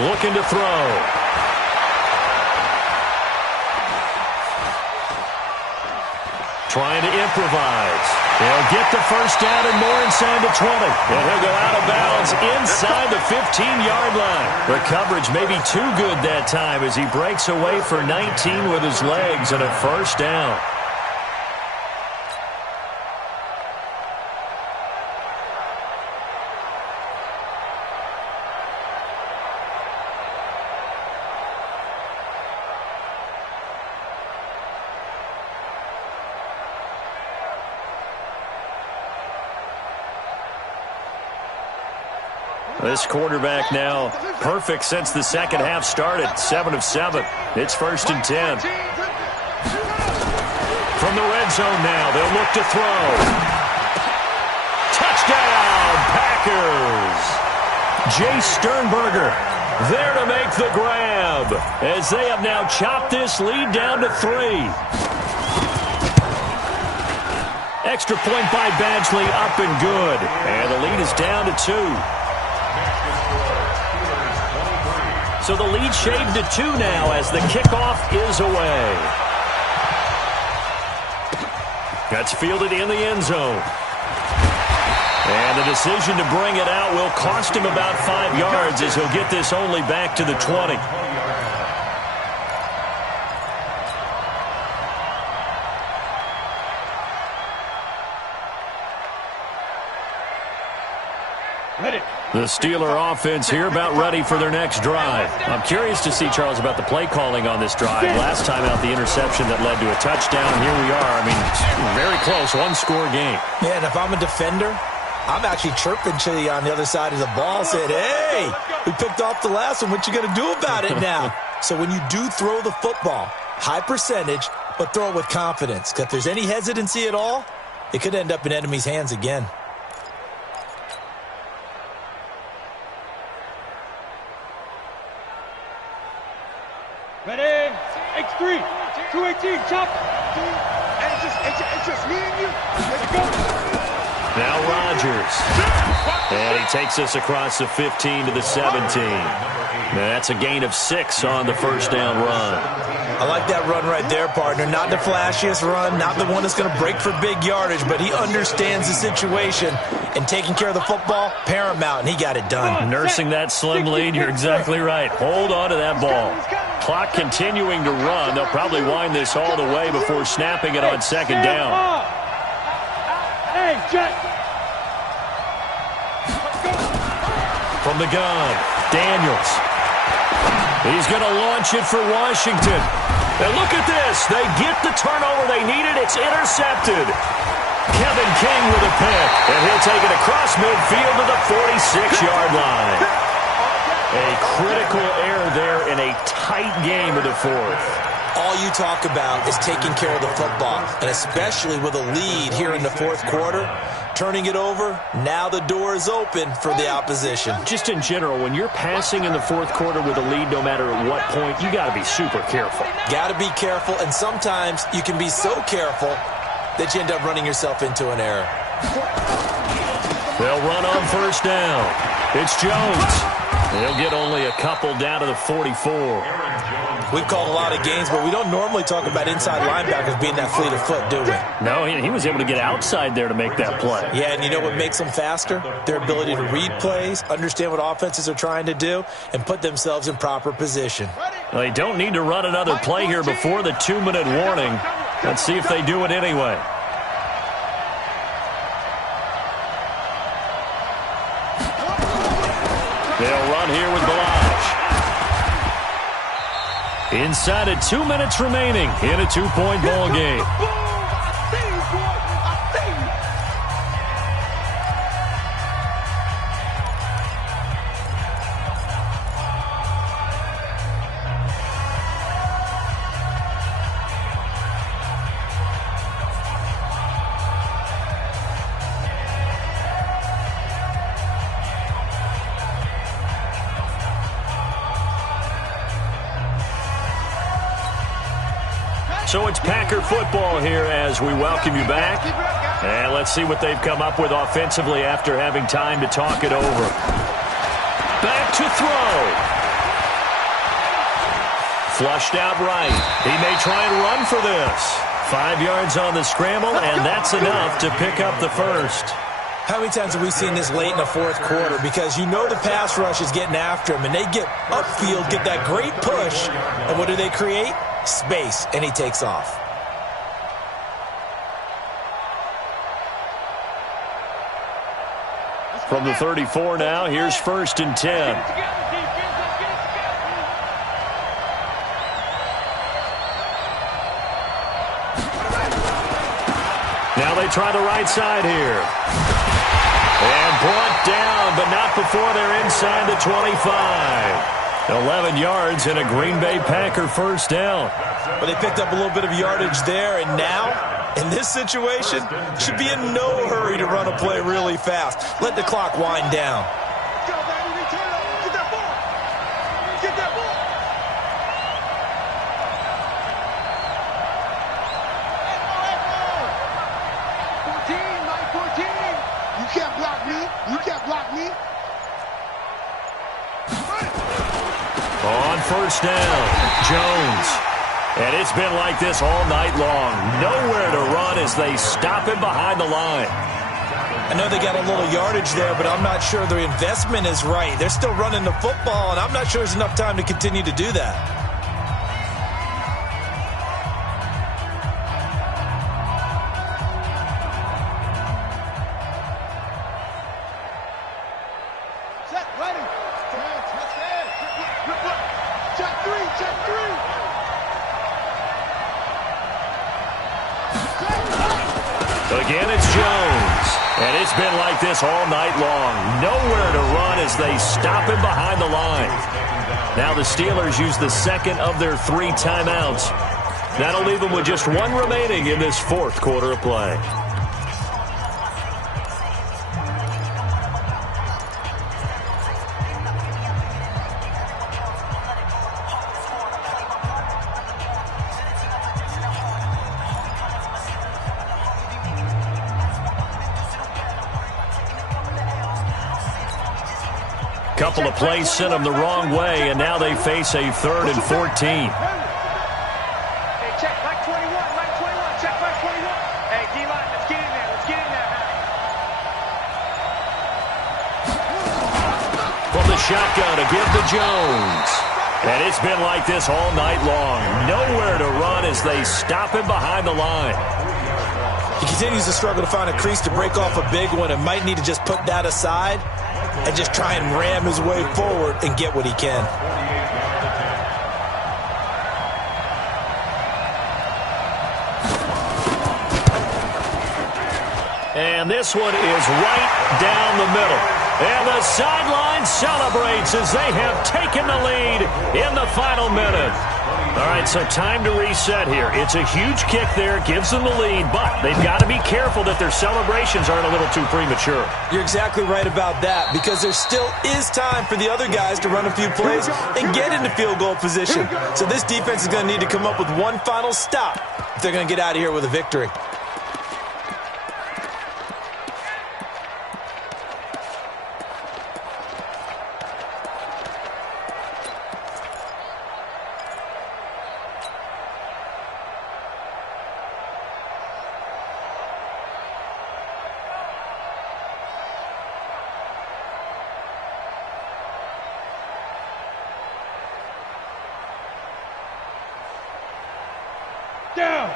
Looking to throw. Trying to improvise. He'll get the first down and more inside the 20. And he'll go out of bounds inside the 15-yard line. The coverage may be too good that time as he breaks away for 19 with his legs and a first down. This quarterback now perfect since the second half started. 7 of 7. It's 1st and 10. From the red zone now, they'll look to throw. Touchdown, Packers! Jay Sternberger there to make the grab as they have now chopped this lead down to 3. Extra point by Badgley, up and good. And the lead is down to 2. So the lead shaved to 2 now as the kickoff is away. That's fielded in the end zone. And the decision to bring it out will cost him about 5 yards as he'll get this only back to the 20. The Steeler offense here about ready for their next drive. I'm curious to see, Charles, about the play calling on this drive. Last time out, the interception that led to a touchdown. Here we are. I mean, very close, 1-score game. Yeah, and if I'm a defender, I'm actually chirping Chili on the other side of the ball, saying, hey, we picked off the last one. What you going to do about it now? So when you do throw the football, high percentage, but throw it with confidence. Because if there's any hesitancy at all, it could end up in enemy's hands again. Ready? X3, 218, chop. Hey, it's just me and you. Let's go. Now Rodgers. And he takes us across the 15 to the 17. That's a gain of 6 on the first down run. I like that run right there, partner. Not the flashiest run, not the one that's going to break for big yardage, but he understands the situation, and taking care of the football, paramount, and he got it done. Nursing that slim lead, you're exactly right. Hold on to that ball. Clock continuing to run. They'll probably wind this all the way before snapping it on second down. Hey, Jack. From the gun, Daniels. He's going to launch it for Washington. And look at this. They get the turnover they needed. It's intercepted. Kevin King with a pick. And he'll take it across midfield to the 46-yard line. A critical error there in a tight game of the fourth. All you talk about is taking care of the football, and especially with a lead here in the fourth quarter, turning it over, now the door is open for the opposition. Just in general, when you're passing in the fourth quarter with a lead, no matter at what point, you got to be super careful. Got to be careful, and sometimes you can be so careful that you end up running yourself into an error. They'll run on first down. It's Jones. He'll get only a couple down to the 44. We've called a lot of games, but we don't normally talk about inside linebackers being that fleet of foot, do we? No, he was able to get outside there to make that play. Yeah, and you know what makes them faster? Their ability to read plays, understand what offenses are trying to do, and put themselves in proper position. Well, they don't need to run another play here before the 2-minute warning. Let's see if they do it anyway. They'll run here with Balaj. Inside of 2 minutes remaining in a 2-point ball game. So it's Packer football here as we welcome you back. And let's see what they've come up with offensively after having time to talk it over. Back to throw. Flushed out right. He may try and run for this. 5 yards on the scramble, and that's enough to pick up the first. How many times have we seen this late in the fourth quarter? Because you know the pass rush is getting after him, and they get upfield, get that great push, and what do they create? Space, and he takes off. From the 34 now, here's 1st and 10. Now they try the right side here. And brought down, but not before they're inside the 25. 11 yards and a Green Bay Packer first down. But they picked up a little bit of yardage there, and now, in this situation, should be in no hurry to run a play really fast. Let the clock wind down. You can't block me. You can't block me. On first down, Jones. And it's been like this all night long. Nowhere to run as they stop him behind the line. I know they got a little yardage there, but I'm not sure the investment is right. They're still running the football, and I'm not sure there's enough time to continue to do that. Again, it's Jones. And it's been like this all night long. Nowhere to run as they stop him behind the line. Now the Steelers use the second of their 3 timeouts. That'll leave them with just 1 remaining in this fourth quarter of play. couple of plays sent them the wrong way, and now they face a 3rd and 14. Hey, check, Mike 21, Mike 21, check Mike 21. Hey, D-line, let's get in there, let's get in there now. From the shotgun to give to Jones. And it's been like this all night long. Nowhere to run as they stop him behind the line. He continues to struggle to find a crease to break off a big one and might need to just put that aside and just try and ram his way forward and get what he can. And this one is right down the middle. And the sideline celebrates as they have taken the lead in the final minute. All right, so time to reset here. It's a huge kick there, gives them the lead, but they've got to be careful that their celebrations aren't a little too premature. You're exactly right about that, because there still is time for the other guys to run a few plays and get into field goal position. So this defense is going to need to come up with one final stop if they're going to get out of here with a victory.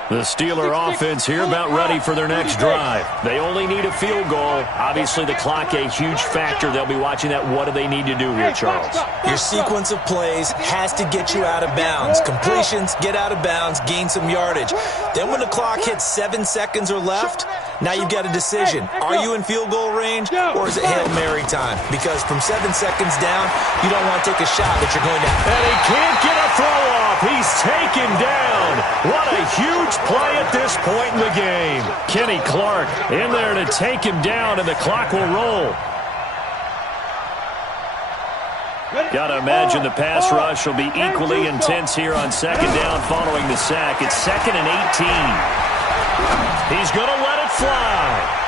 The Steeler offense here about ready for their next drive. They only need a field goal. Obviously, the clock a huge factor. They'll be watching that. What do they need to do here, Charles? Your sequence of plays has to get you out of bounds. Completions, get out of bounds, gain some yardage. Then when the clock hits 7 seconds or left, now you've got a decision. Are you in field goal range or is it Hail Mary time? Because from 7 seconds down, you don't want to take a shot that you're going to... And he can't get a throw off. He's taken down. What a huge play at this point in the game. Kenny Clark in there to take him down, and the clock will roll. Got to imagine the pass rush will be equally intense here on 2nd down following the sack. It's 2nd and 18. He's going to let it fly.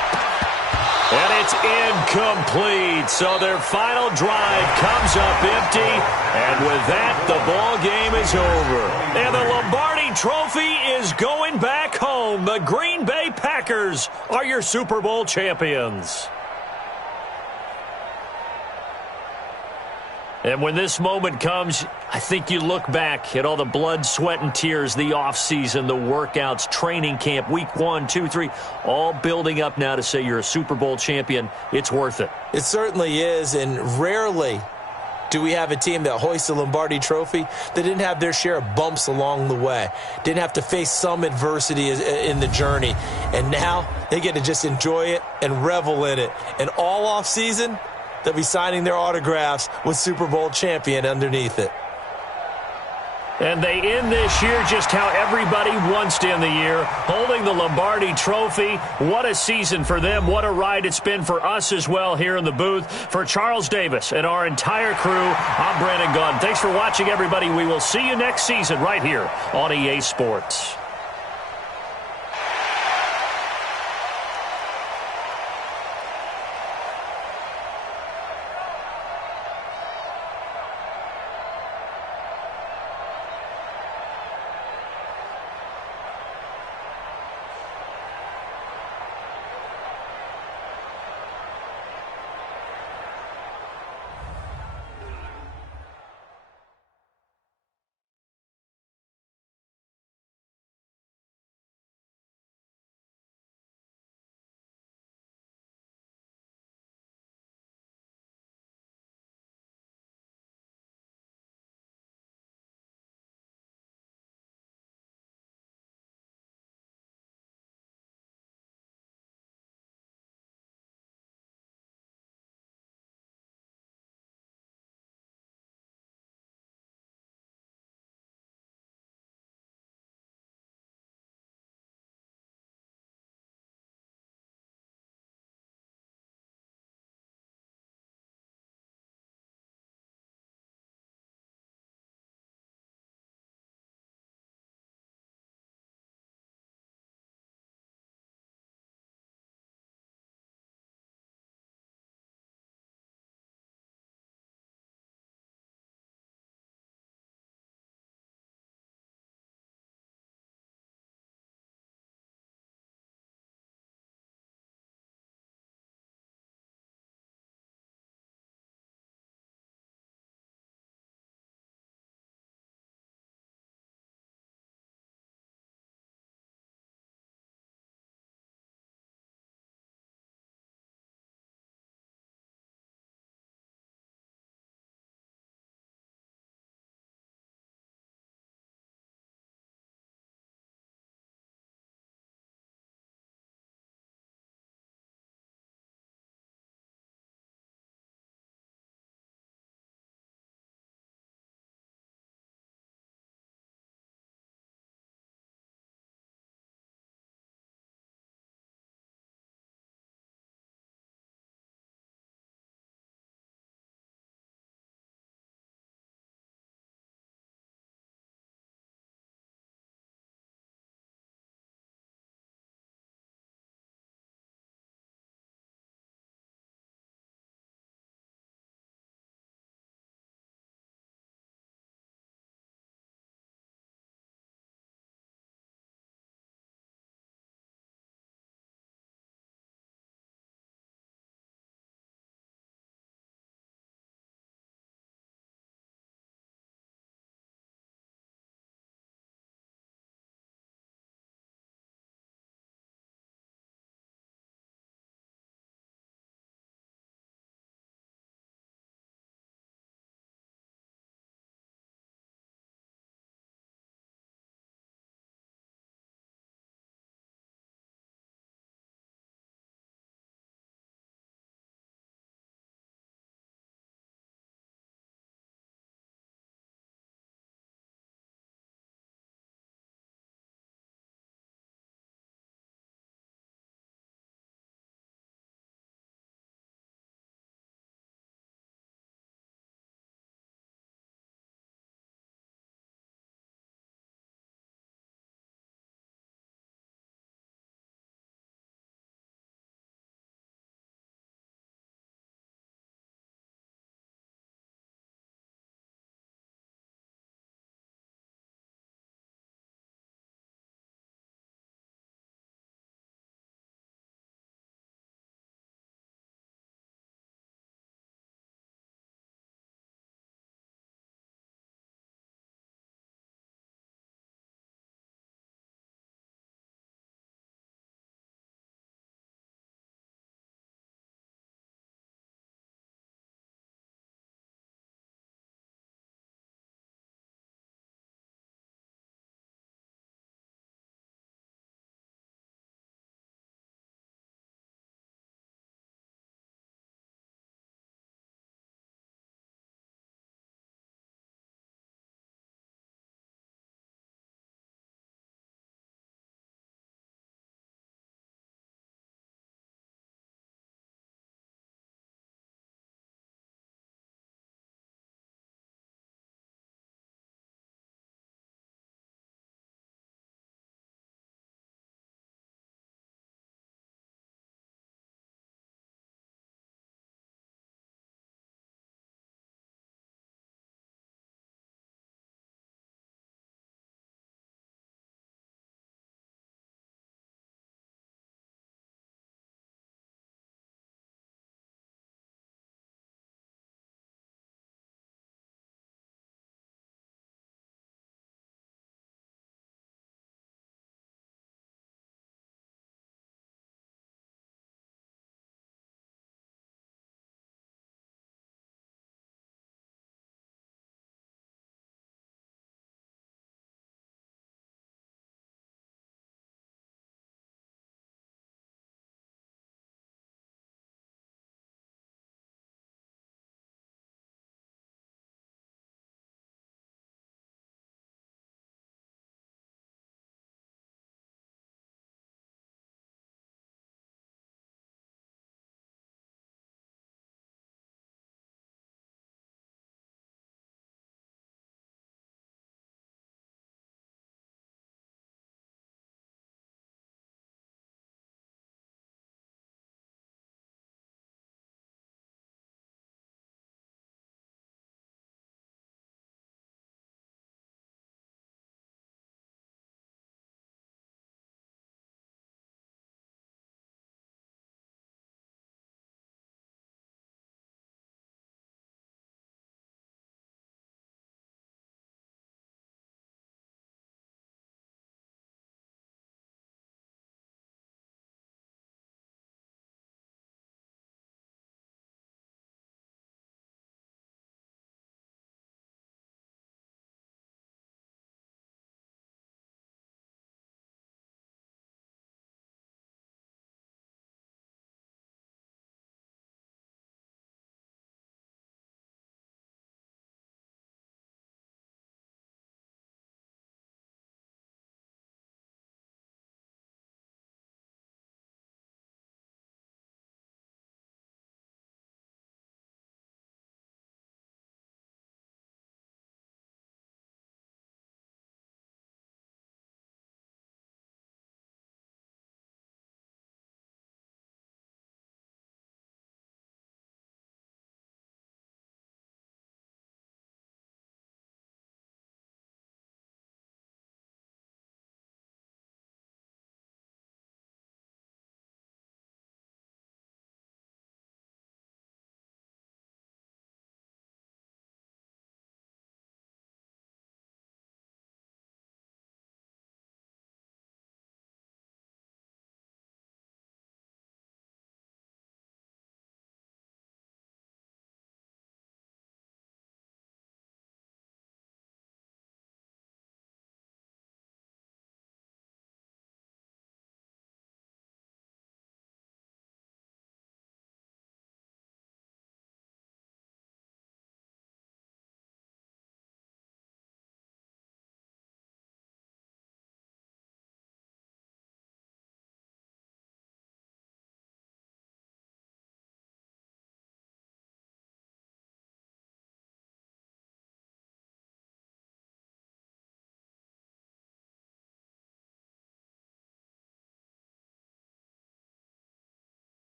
And it's incomplete. So their final drive comes up empty. And with that, the ball game is over. And the Lombardi Trophy is going back home. The Green Bay Packers are your Super Bowl champions. And when this moment comes, I think you look back at all the blood, sweat, and tears, the offseason, the workouts, training camp, week 1, 2, 3, all building up now to say you're a Super Bowl champion. It's worth it. It certainly is, and rarely do we have a team that hoists a Lombardi Trophy that didn't have their share of bumps along the way, didn't have to face some adversity in the journey, and now they get to just enjoy it and revel in it. And all offseason, they'll be signing their autographs with Super Bowl champion underneath it. And they end this year just how everybody wants to end the year, holding the Lombardi Trophy. What a season for them. What a ride it's been for us as well here in the booth. For Charles Davis and our entire crew, I'm Brandon Gaudin. Thanks for watching, everybody. We will see you next season right here on EA Sports.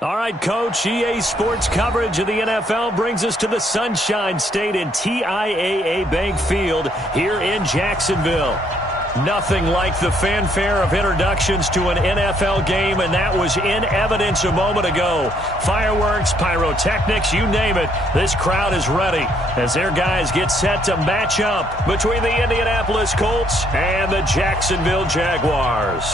All right, Coach, EA Sports coverage of the NFL brings us to the Sunshine State in TIAA Bank Field here in Jacksonville. Nothing like the fanfare of introductions to an NFL game, and that was in evidence a moment ago. Fireworks, pyrotechnics, you name it, this crowd is ready as their guys get set to match up between the Indianapolis Colts and the Jacksonville Jaguars.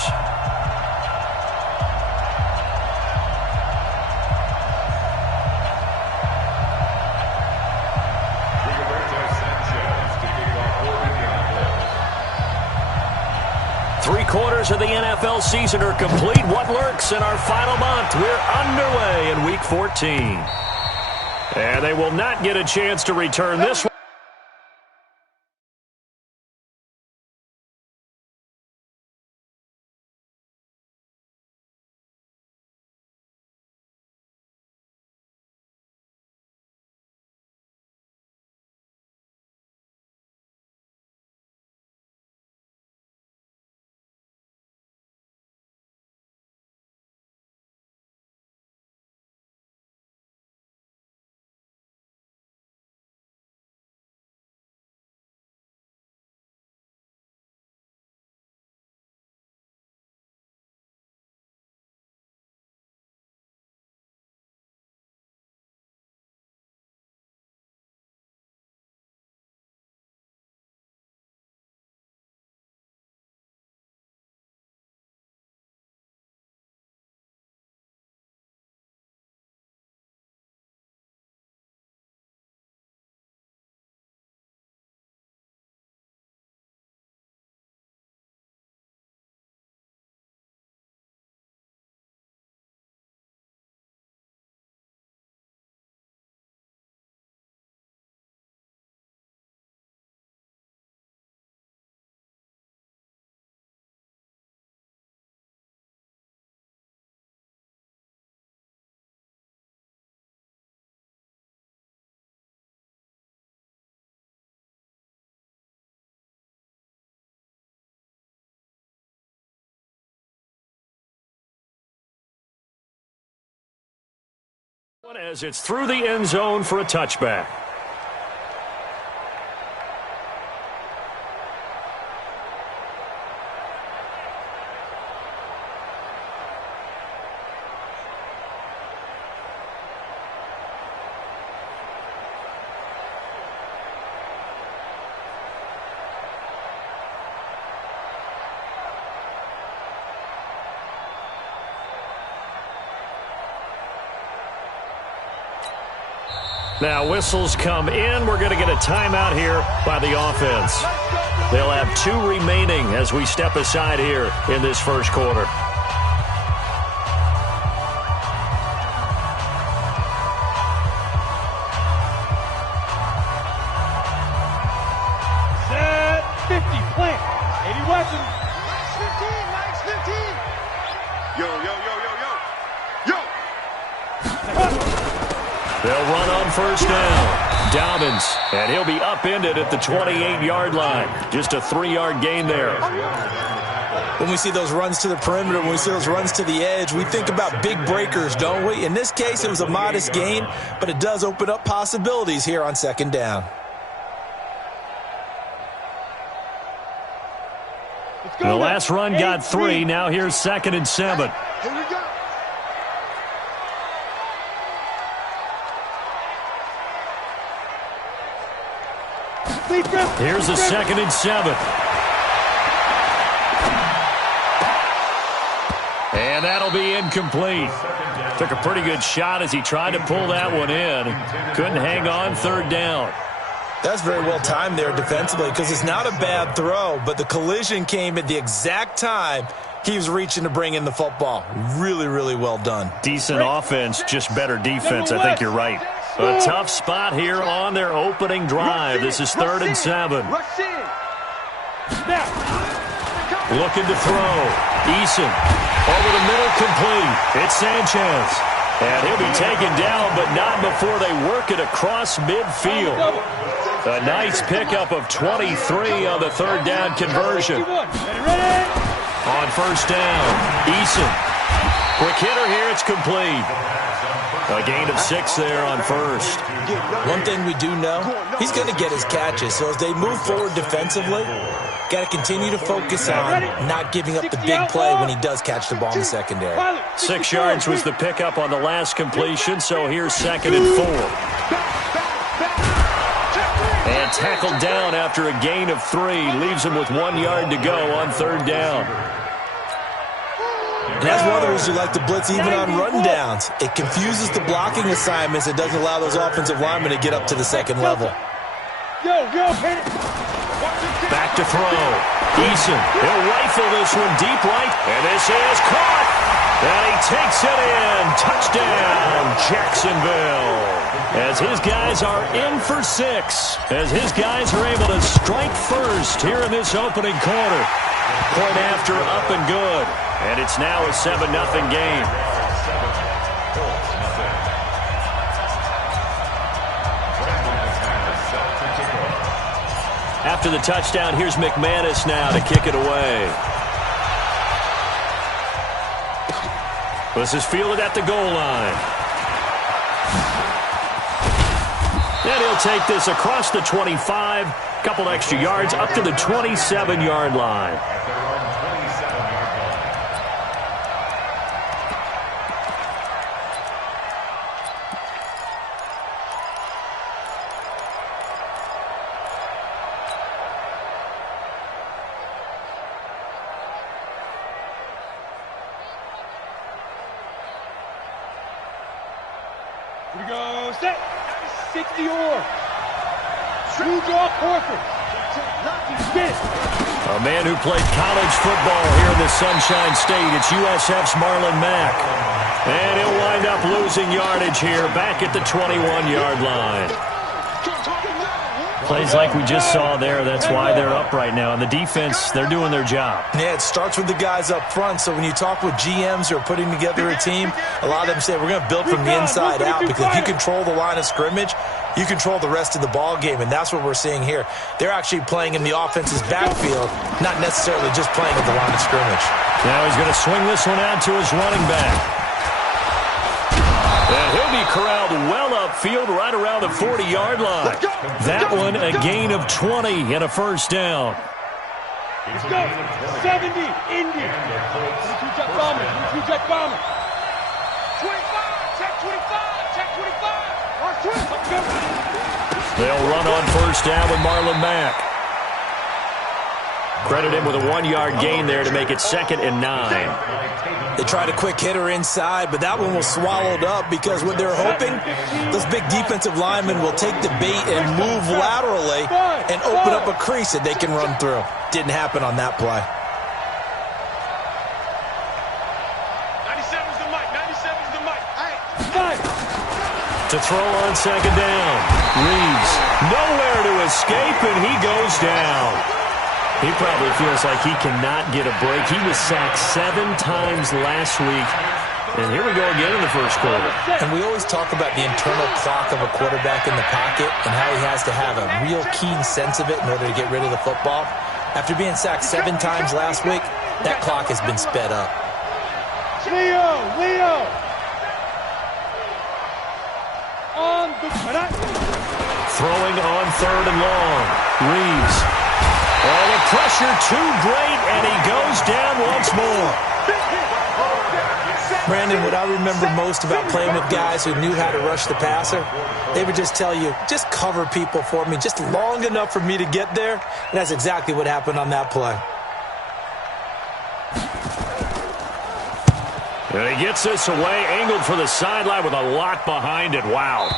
Three-quarters of the NFL season are complete. What lurks in our final month? We're underway in Week 14. And they will not get a chance to return this one. As it's through the end zone for a touchback. Now whistles come in. We're going to get a timeout here by the offense. They'll have 2 remaining as we step aside here in this first quarter. Set 50, plant, 80 weapons. Max 15. Yo, yo, yo, yo, yo. Yo! They'll run on first down. Dobbins, and he'll be upended at the 28-yard line. Just a 3-yard gain there. When we see those runs to the perimeter, when we see those runs to the edge, we think about big breakers, don't we? In this case, it was a modest gain, but it does open up possibilities here on second down. The last run got 3. Now here's 2nd and 7. Here we go. Here's a 2nd and 7. And that'll be incomplete. Took a pretty good shot as he tried to pull that one in. Couldn't hang on, 3rd down. That's very well timed there defensively because it's not a bad throw, but the collision came at the exact time he was reaching to bring in the football. Really, really well done. Decent offense, just better defense. I think you're right. A tough spot here on their opening drive. This is 3rd and 7. Looking to throw. Eason over the middle, complete. It's Sanchez. And he'll be taken down, but not before they work it across midfield. A nice pickup of 23 on the 3rd down conversion. On first down, Eason. Quick hitter here. It's complete. A gain of 6 there on first. One thing we do know, he's going to get his catches. So as they move forward defensively, got to continue to focus on not giving up the big play when he does catch the ball in the secondary. 6 yards was the pickup on the last completion, so here's 2nd and 4. And tackled down after a gain of 3. Leaves him with 1 yard to go on 3rd down. And that's one of the reasons you like to blitz even on rundowns. It confuses the blocking assignments. It doesn't allow those offensive linemen to get up to the second level. Back to throw. Eason, he'll rifle this one deep right, and this is caught. And he takes it in. Touchdown, Jacksonville. As his guys are in for 6. As his guys are able to strike first here in this opening quarter. Point after up and good. And it's now a 7-0 game. After the touchdown, here's McManus now to kick it away. This is fielded at the goal line. And he'll take this across the 25, couple extra yards, up to the 27-yard line. Here we go, set. 60 or. True draw Corker. A man who played college football here in the Sunshine State. It's USF's Marlon Mack. And he'll wind up losing yardage here back at the 21-yard line. Plays like we just saw there. That's why they're up right now. And the defense, they're doing their job. Yeah, it starts with the guys up front. So when you talk with GMs who are putting together a team, a lot of them say we're going to build from the inside out, because if you control the line of scrimmage, you control the rest of the ball game, and that's what we're seeing here. They're actually playing in the offense's backfield, not necessarily just playing at the line of scrimmage. Now he's going to swing this one out to his running back. And he'll be corralled well upfield right around the 40-yard line. That one a gain of 20 and a first down. Let's go. 70, Indy. 22 jet bomber. 22 jet bomber. 25, check 25, check 25. Watch 20. They'll run on first down with Marlon Mack. Credit him with a 1-yard gain there to make it 2nd and 9. They tried a quick hitter inside, but that one was swallowed up because what they're hoping, those big defensive linemen will take the bait and move laterally and open up a crease that they can run through. Didn't happen on that play. 97's the mic, 97's the mic. To throw on 2nd down. Reeves nowhere to escape, and he goes down. He probably feels like he cannot get a break. He was sacked 7 times last week. And here we go again in the first quarter. And we always talk about the internal clock of a quarterback in the pocket and how he has to have a real keen sense of it in order to get rid of the football. After being sacked 7 times last week, that clock has been sped up. Leo. Throwing on 3rd and long. Reeves. Oh, the pressure too great, and he goes down once more. Brandon, what I remember most about playing with guys who knew how to rush the passer, they would just tell you, just cover people for me, just long enough for me to get there. And that's exactly what happened on that play. And he gets this away, angled for the sideline with a lot behind it. Wow.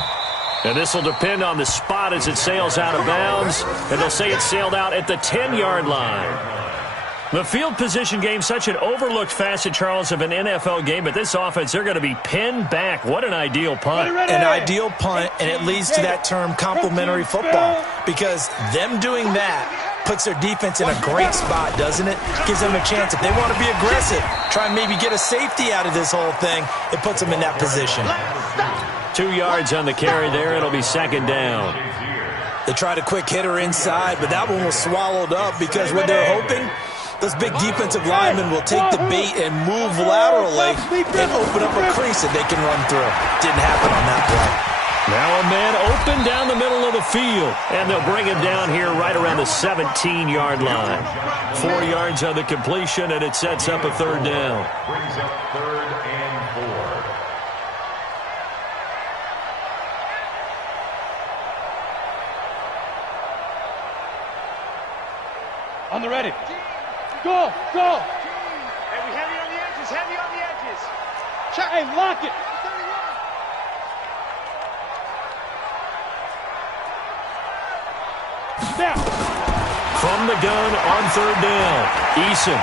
And this will depend on the spot as it sails out of bounds. And they'll say it sailed out at the 10-yard line. The field position game, such an overlooked facet, Charles, of an NFL game. But this offense, they're going to be pinned back. What an ideal punt. An ideal punt, and it leads to that term complementary football. Because them doing that puts their defense in a great spot, doesn't it? Gives them a chance. If they want to be aggressive, try and maybe get a safety out of this whole thing, it puts them in that position. 2 yards on the carry there. It'll be 2nd down. They tried a quick hitter inside, but that one was swallowed up because what they're hoping, Those big defensive linemen will take the bait and move laterally and open up a crease that they can run through. Didn't happen on that play. Now a man open down the middle of the field, and they'll bring him down here right around the 17-yard line. 4 yards on the completion, and it sets up a third down. Brings up 3rd and 4. On the ready. Go, go. Hey, we heavy on the edges, heavy on the edges. Check. Hey, lock it. Now. From the gun on 3rd down, Eason.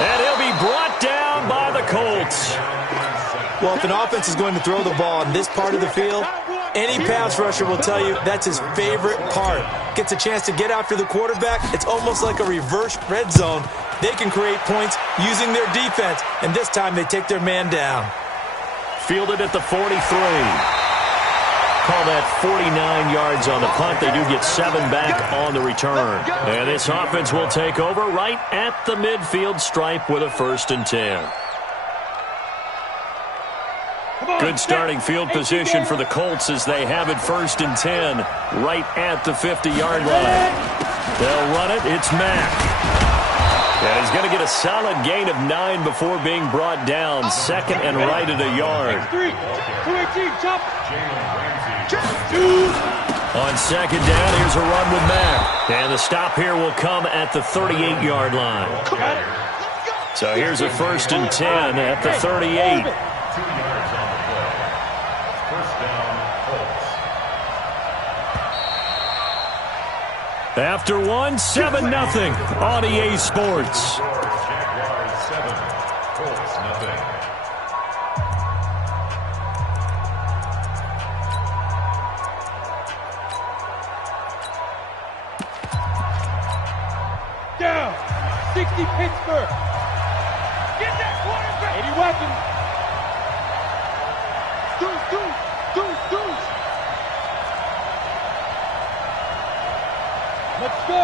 And he'll be brought down by the Colts. Well, if an offense is going to throw the ball in this part of the field, any pass rusher will tell you that's his favorite part. Gets a chance to get after the quarterback. It's almost like a reverse red zone. They can create points using their defense, and this time they take their man down. Fielded at the 43. Call that 49 yards on the punt. They do get 7 back on the return. And this offense will take over right at the midfield stripe with a 1st and 10. Good starting field position for the Colts as they have it 1st and 10 right at the 50-yard line. They'll run it. It's Mack. And he's going to get a solid gain of 9 before being brought down. 2nd and right at a yard. 218, chop. On 2nd down, here's a run with Mack. And the stop here will come at the 38-yard line. So here's a 1st and 10 at the 38. 2 yards on the play. 1st down, Colts. After 1, 7-0 on EA Sports. Jaguars 7, Colts nothing. Down. 60 Pittsburgh. Get that quarterback. 80 weapons. Deuce. Let's go.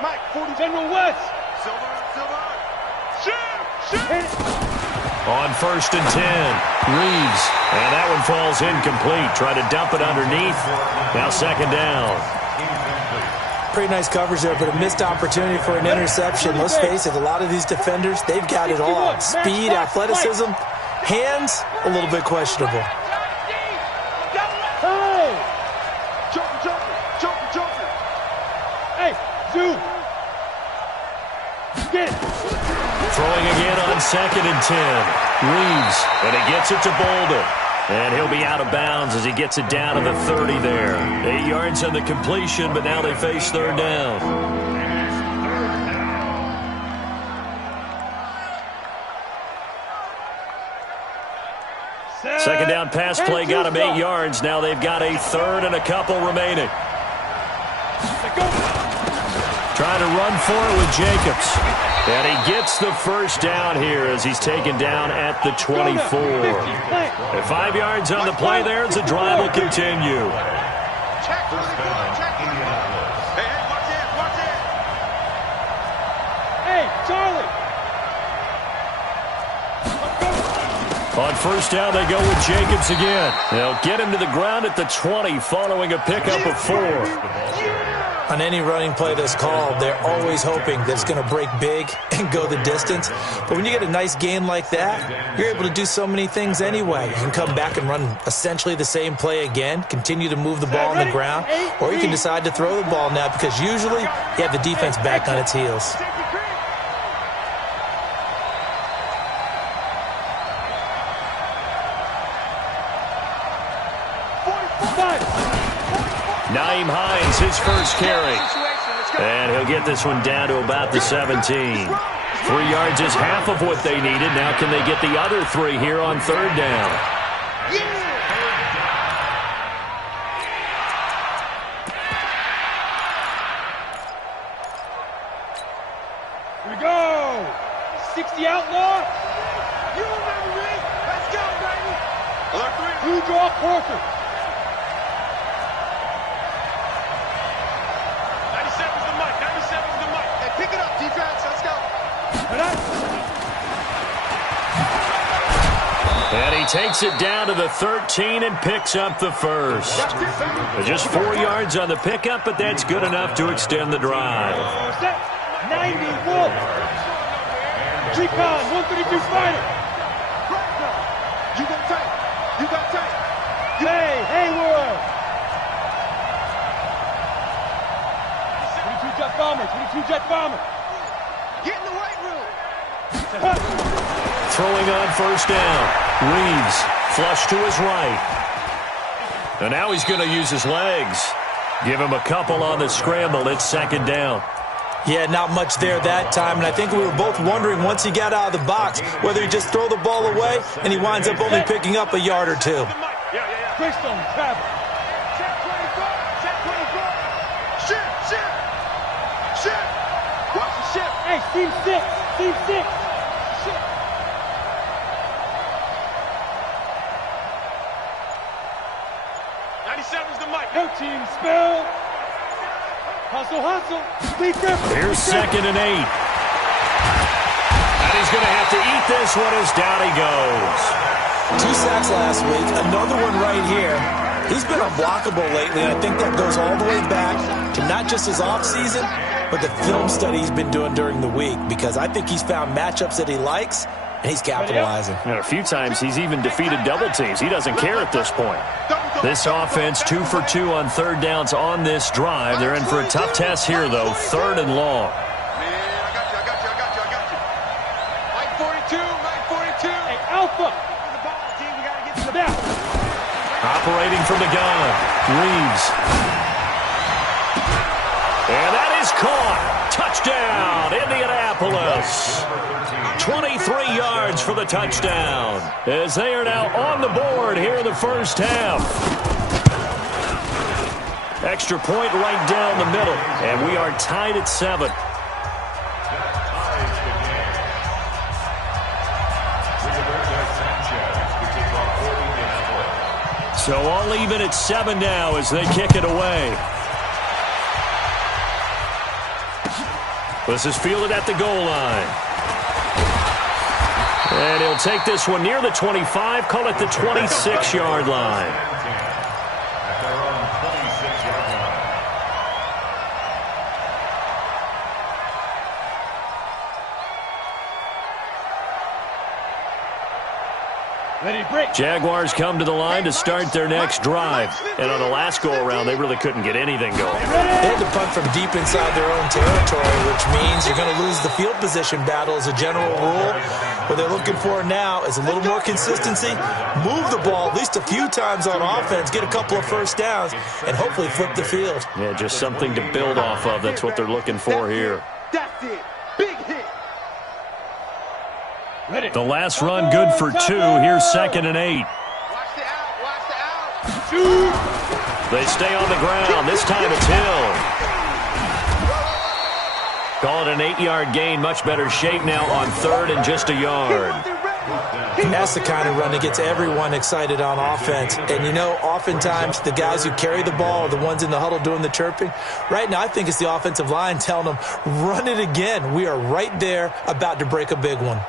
Mike, 40. General West. Silver. Shoot. Hit it. On 1st and 10, Reeves. And that one falls incomplete. Try to dump it underneath. Now 2nd down. Pretty nice coverage there, but a missed opportunity for an interception. Let's face it, a lot of these defenders, they've got it all. Speed, athleticism, hands, a little bit questionable. Hey. Joker. Hey, Zoo. Get it. Throwing again on 2nd and 10. Reeves. And he gets it to Bolden. And he'll be out of bounds as he gets it down to the 30 there. 8 yards on the completion, but now they face 3rd down. Second down pass play got him 8 yards. Now they've got a 3rd and a couple remaining. Trying to run for it with Jacobs. And he gets the 1st down here as he's taken down at the 24. At 5 yards on the play there as the drive will continue. Check. Hey, watch it. Hey, Charlie. On 1st down, they go with Jacobs again. They'll get him to the ground at the 20 following a pickup of 4. On any running play that's called, they're always hoping that it's going to break big and go the distance. But when you get a nice gain like that, you're able to do so many things anyway. You can come back and run essentially the same play again, continue to move the ball on the ground, or you can decide to throw the ball now because usually you have the defense back on its heels. Naeem Hines, his first carry. And he'll get this one down to about the 17. 3 yards is half of what they needed. Now can they get the other 3 here on 3rd down? Here we go. 60 outlaw. You remember me. Let's go, baby. Alert 3. 2 draw quarter. 97's the mic. 97's the mic. Hey, pick it up, defense. Let's go. And he takes it down to the 13 and picks up the first. Just 4 yards on the pickup, but that's good enough to extend the drive. 91. Recon, 132 fighter. You got tight. You got tight. Hey, Hayward. 22 jet bomber, 22 jet bomber. Get in the weight room. Throwing on first down. Reeves, flush to his right. And now he's going to use his legs. Give him a couple on the scramble. It's second down. Yeah, not much there that time, and I think we were both wondering once he got out of the box whether he'd just throw the ball away and he winds up only picking up a yard or two. Greystone, travel. Check 24. Check 24. Shift, shift. Shift. Watch the shift. Hey, team 6. Team 6. Shift. No team, spell. Hustle, hustle. Be careful. Here's second and 8. And he's going to have to eat this one as down he goes. 2 sacks last week, another one right here. He's been unblockable lately, and I think that goes all the way back to not just his offseason, but the film study he's been doing during the week, because I think he's found matchups that he likes, and he's capitalizing. And a few times he's even defeated double teams. He doesn't care at this point. This offense 2 for 2 on third downs on this drive. They're in for a tough test here, though. 3rd and long. Mike 42, Mike 42. Hey, Alpha. The ball, team. We got to get to the ball. Operating from the gun. Reeves. And that is caught. Touchdown, Indianapolis. 23 yards for the touchdown, as they are now on the board here in the first half. Extra point right down the middle, and we are tied at 7. So all even at 7 now as they kick it away. This is fielded at the goal line. And he'll take this one near the 25, call it the 26-yard line. At their own 26-yard line. Ready, break. Jaguars come to the line to start their next drive. And on the last go-around, they really couldn't get anything going. They had to punt from deep inside their own territory, which means you're going to lose the field position battle as a general rule. What they're looking for now is a little more consistency, move the ball at least a few times on offense, get a couple of first downs, and hopefully flip the field. Yeah, just something to build off of. That's what they're looking for here. That's it. Big hit. Ready. The last run good for 2. Here's 2nd and 8. Watch the out. Watch the out. Shoot. They stay on the ground. This time it's Hill. Call it an 8-yard gain. Much better shape now on 3rd and just a yard. That's the kind of run that gets everyone excited on offense. And, you know, oftentimes the guys who carry the ball are the ones in the huddle doing the chirping. Right now, I think it's the offensive line telling them, run it again. We are right there about to break a big one.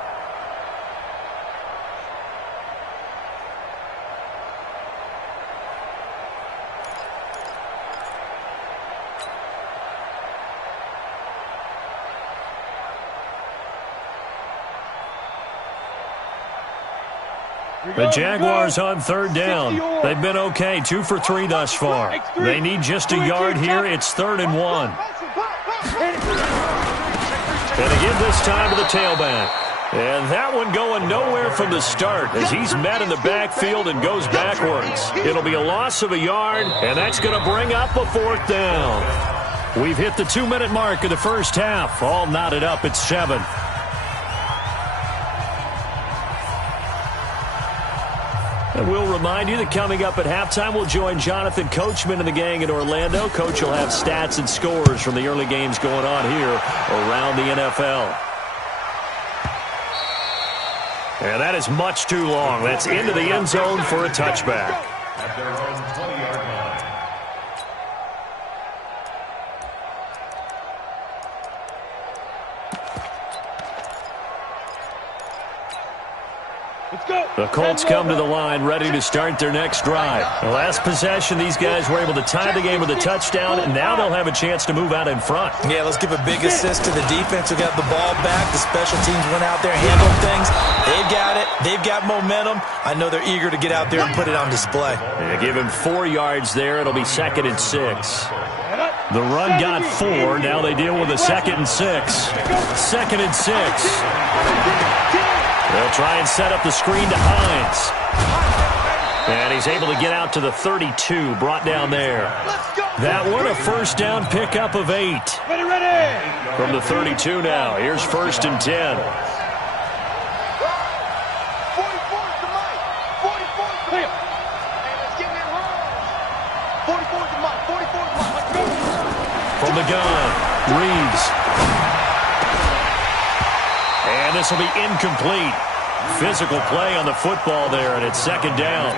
The Jaguars on 3rd down. They've been okay, 2 for 3 thus far. They need just a yard here. It's 3rd and 1. And again this time to the tailback. And that one going nowhere from the start as he's met in the backfield and goes backwards. It'll be a loss of a yard, and that's going to bring up a 4th down. We've hit the 2-minute mark of the first half. All knotted up at 7. And we'll remind you that coming up at halftime, we'll join Jonathan Coachman and the gang in Orlando. Coach will have stats and scores from the early games going on here around the NFL. And that is much too long. That's into the end zone for a touchback. At their own 20-yard line. Let's go. The Colts come to the line ready to start their next drive. The last possession, these guys were able to tie the game with a touchdown, and now they'll have a chance to move out in front. Yeah, let's give a big assist to the defense who got the ball back. The special teams went out there, handled things. They've got it. They've got momentum. I know they're eager to get out there and put it on display. They give him 4 yards there. It'll be 2nd and 6. The run got 4. Now they deal with a 2nd and 6. 2nd and 6. They'll try and set up the screen to Hines. And he's able to get out to the 32, brought down there. That one a first down pickup of 8. Ready. From the 32 now. Here's 1st and 10. 44's the mic. 44's the mic. Hey, let's get it wrong. 44's the mic. 44's the mic. Let's go. From the gun, Reeves. And this will be incomplete. Physical play on the football there, and it's 2nd down.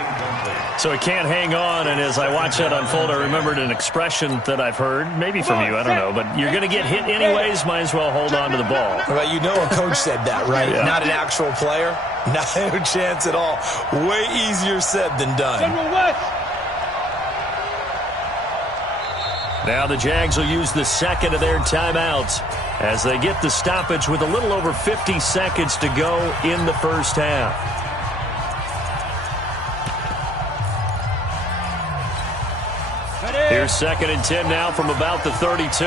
So he can't hang on, and as I watch that unfold, I remembered an expression that I've heard, maybe from you, I don't know, but you're going to get hit anyways, might as well hold on to the ball. Well, you know a coach said that, right? Yeah. Not an actual player. Not a chance at all. Way easier said than done. General West. Now the Jags will use the 2nd of their timeouts as they get the stoppage with a little over 50 seconds to go in the first half. Here's 2nd and 10 now from about the 32. 61,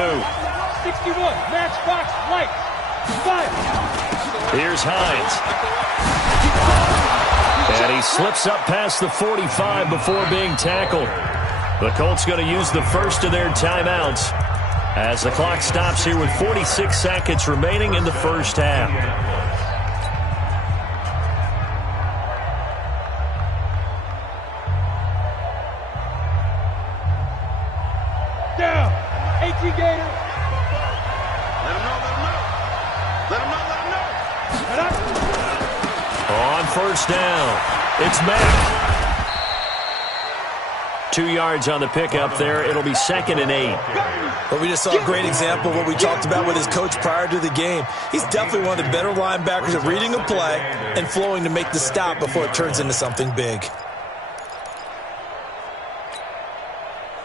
matchbox, lights, fire. Here's Hines. And he slips up past the 45 before being tackled. The Colts going to use the first of their timeouts as the clock stops here with 46 seconds remaining in the first half. Down. 18 Gator. Let him know, let him know. Let him know, let him know. Head up. On first down, it's Mack. 2 yards on the pickup there. It'll be 2nd and 8. But we just saw a great example of what we talked about with his coach prior to the game. He's definitely one of the better linebackers at reading a play and flowing to make the stop before it turns into something big.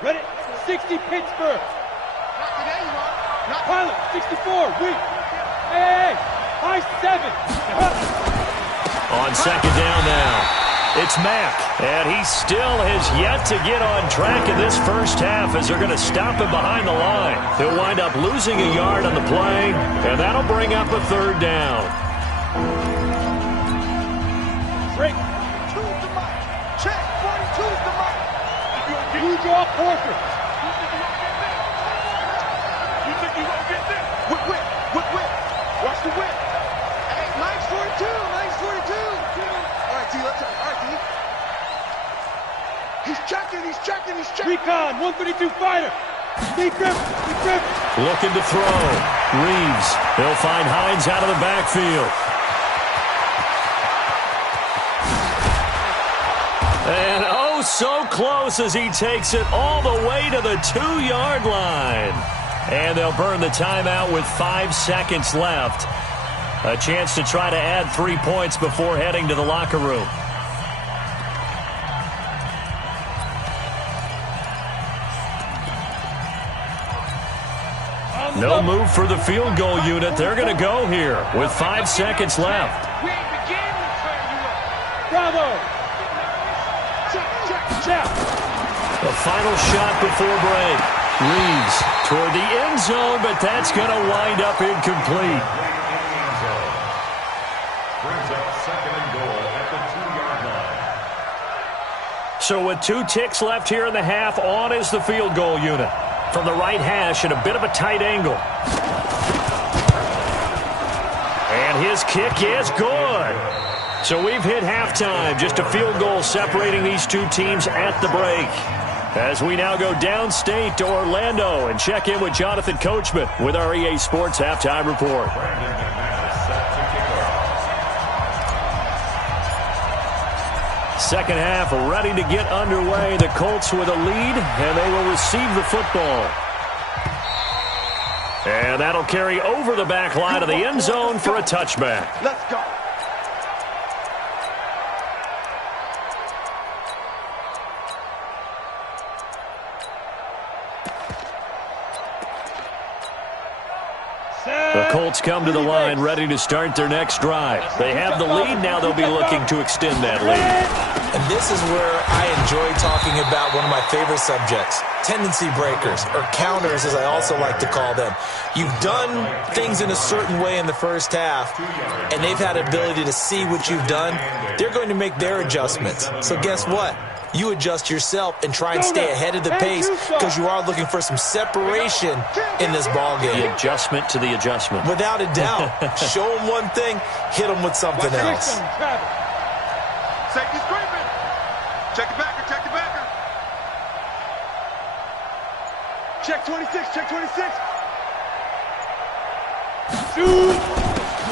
Ready. 60 Pittsburgh. Not today, you are. Not Pilot. 64. Weak. Hey. High 7. On 2nd down now, it's Mack, and he still has yet to get on track in this first half as they're going to stop him behind the line. He'll wind up losing a yard on the play, and that'll bring up a 3rd down. Break. 42's the mic. Check. 42's the mic. Blue draw portrait. You think you gonna get this? Whip, whip. Whip, whip. Watch the whip. Hey, Mike's 42. Mike's 42. All right, T, let's go. All right, T. He's checking. He's checking. He's checking. Recon. 132 fighter. Deep grip. Deep grip. Looking to throw. Reeves. He'll find Hines out of the backfield. And oh, so close as he takes it all the way to the 2-yard line. And they'll burn the timeout with 5 seconds left. A chance to try to add 3 points before heading to the locker room. No move for the field goal unit. They're going to go here with 5 seconds left. We ain't beginning to turn you up. Bravo. Check, check, check. The final shot before break. Reeves toward the end zone, but that's going to wind up incomplete. Brings up 2nd and goal at the 2-yard line. So with 2 ticks left here in the half, on is the field goal unit. From the right hash at a bit of a tight angle. And his kick is good. So we've hit halftime. Just a field goal separating these 2 teams at the break. As we now go downstate to Orlando and check in with Jonathan Coachman with our EA Sports Halftime Report. second half ready to get underway. The Colts with a lead, and they will receive the football. And that'll carry over the back line of the end zone for a touchback. Let's go. The Colts come to the line ready to start their next drive. They have the lead. Now they'll be looking to extend that lead. And this is where I enjoy talking about one of my favorite subjects, tendency breakers, or counters as I also like to call them. You've done things in a certain way in the first half, and they've had ability to see what you've done. They're going to make their adjustments. So guess what? You adjust yourself and try and stay ahead of the pace because you are looking for some separation in this ballgame. The adjustment to the adjustment. Without a doubt. Show them one thing, hit them with something else. Safety scraping. Check the backer, check the backer. Check 26, check 26.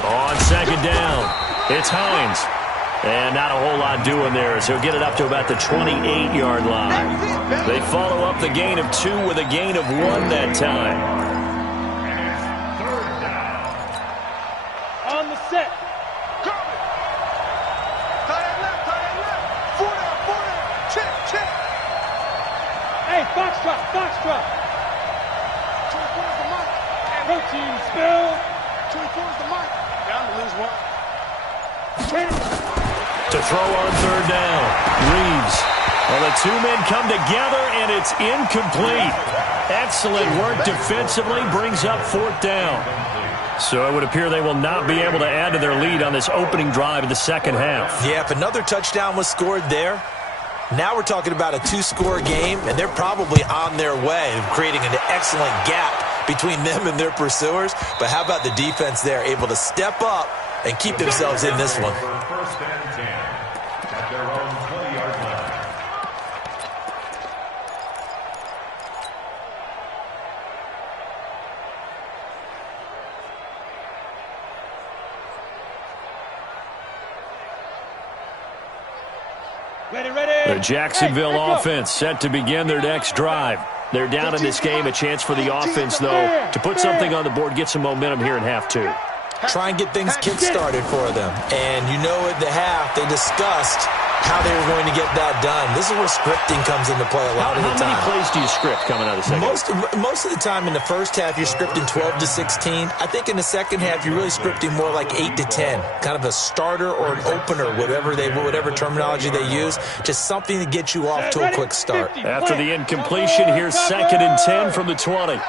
On second down, it's Hines. And not a whole lot doing there as he'll get it up to about the 28-yard line. They follow up the gain of 2 with a gain of 1 that time. On the set. Tight end left, tight end left. 4 down. Check, check. Hey, foxtrot, foxtrot. 24 is the mark. Protein spill. 24 is the mark. Down to lose 1. To throw on third down, Reeves. Well, the two men come together, and it's incomplete. Excellent work defensively, brings up fourth down. So it would appear they will not be able to add to their lead on this opening drive of the second half. Yeah, if another touchdown was scored there, now we're talking about a 2-score game, and they're probably on their way of creating an excellent gap between them and their pursuers. But how about the defense there, able to step up and keep themselves in this one? First and 10 at their own 20-yard line. Ready. The Jacksonville offense set to begin their next drive. They're down in this game. A chance for the offense, though, to put something on the board, get some momentum here in half 2. Try and get things kick-started for them. And you know at the half, they discussed how they were going to get that done. This is where scripting comes into play a lot of the time. How many plays do you script coming out of the second? Most of the time in the first half, you're scripting 12 to 16. I think in the second half, you're really scripting more like 8 to 10. Kind of a starter or an opener, whatever terminology they use. Just something to get you off to a quick start. After the incompletion, here's 2nd and 10 from the 20.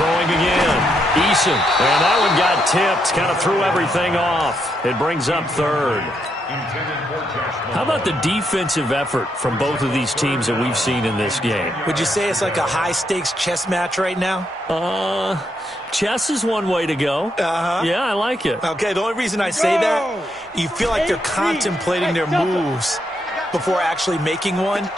Throwing again. Eason. And that one got tipped. Kind of threw everything off. It brings up 3rd. How about the defensive effort from both of these teams that we've seen in this game? Would you say it's like a high-stakes chess match right now? Chess is one way to go. Yeah, I like it. Okay, the only reason I say that, you feel like they're contemplating their moves before actually making one,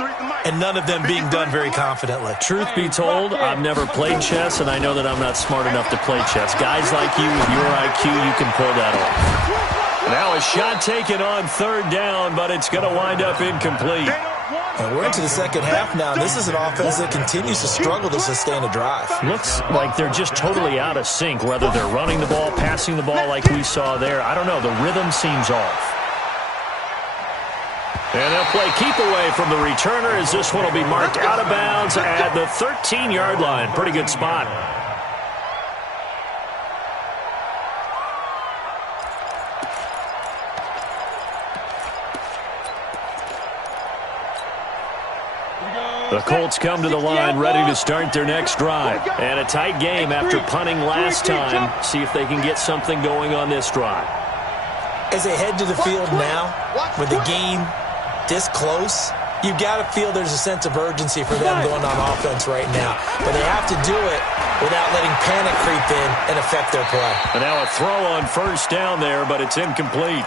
and none of them being done very confidently. Truth be told, I've never played chess, and I know that I'm not smart enough to play chess. Guys like you with your IQ, you can pull that off. Now a shot taken on 3rd down, but it's going to wind up incomplete. And we're into the second half now. This is an offense that continues to struggle to sustain a drive. Looks like they're just totally out of sync, whether they're running the ball, passing the ball like we saw there. I don't know. The rhythm seems off. And they'll play keep away from the returner as this one will be marked out of bounds at the 13-yard line. Pretty good spot. The Colts come to the line ready to start their next drive. And a tight game after punting last time. See if they can get something going on this drive. As they head to the field now, with the game this close, you've got to feel there's a sense of urgency for them going on offense right now. But they have to do it without letting panic creep in and affect their play. And now a throw on 1st down there, but it's incomplete.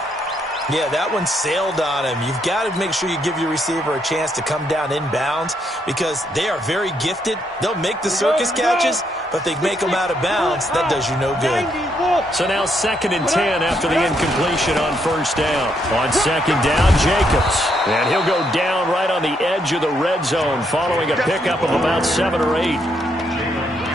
Yeah, that one sailed on him. You've got to make sure you give your receiver a chance to come down inbounds because they are very gifted. They'll make the circus catches, but they make them out of bounds. That does you no good. So now 2nd and 10 after the incompletion on first down. On 2nd down, Jacobs. And he'll go down right on the edge of the red zone following a pickup of about 7 or 8.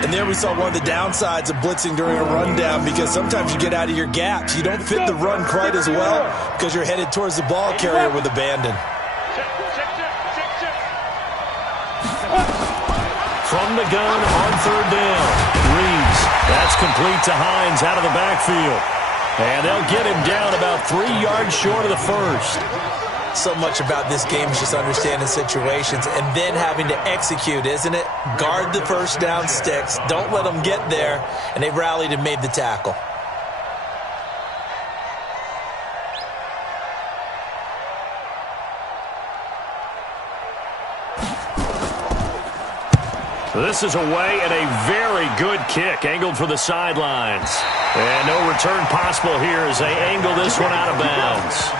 And there we saw one of the downsides of blitzing during a rundown because sometimes you get out of your gaps. You don't fit the run quite as well because you're headed towards the ball carrier with abandon. From the gun on 3rd down, Reeves. That's complete to Hines out of the backfield. And they'll get him down about 3 yards short of the first. So much about this game is just understanding situations and then having to execute, isn't it? Guard the first down sticks. Don't let them get there. And they rallied and made the tackle. This is away and a very good kick angled for the sidelines. And no return possible here as they angle this one out of bounds.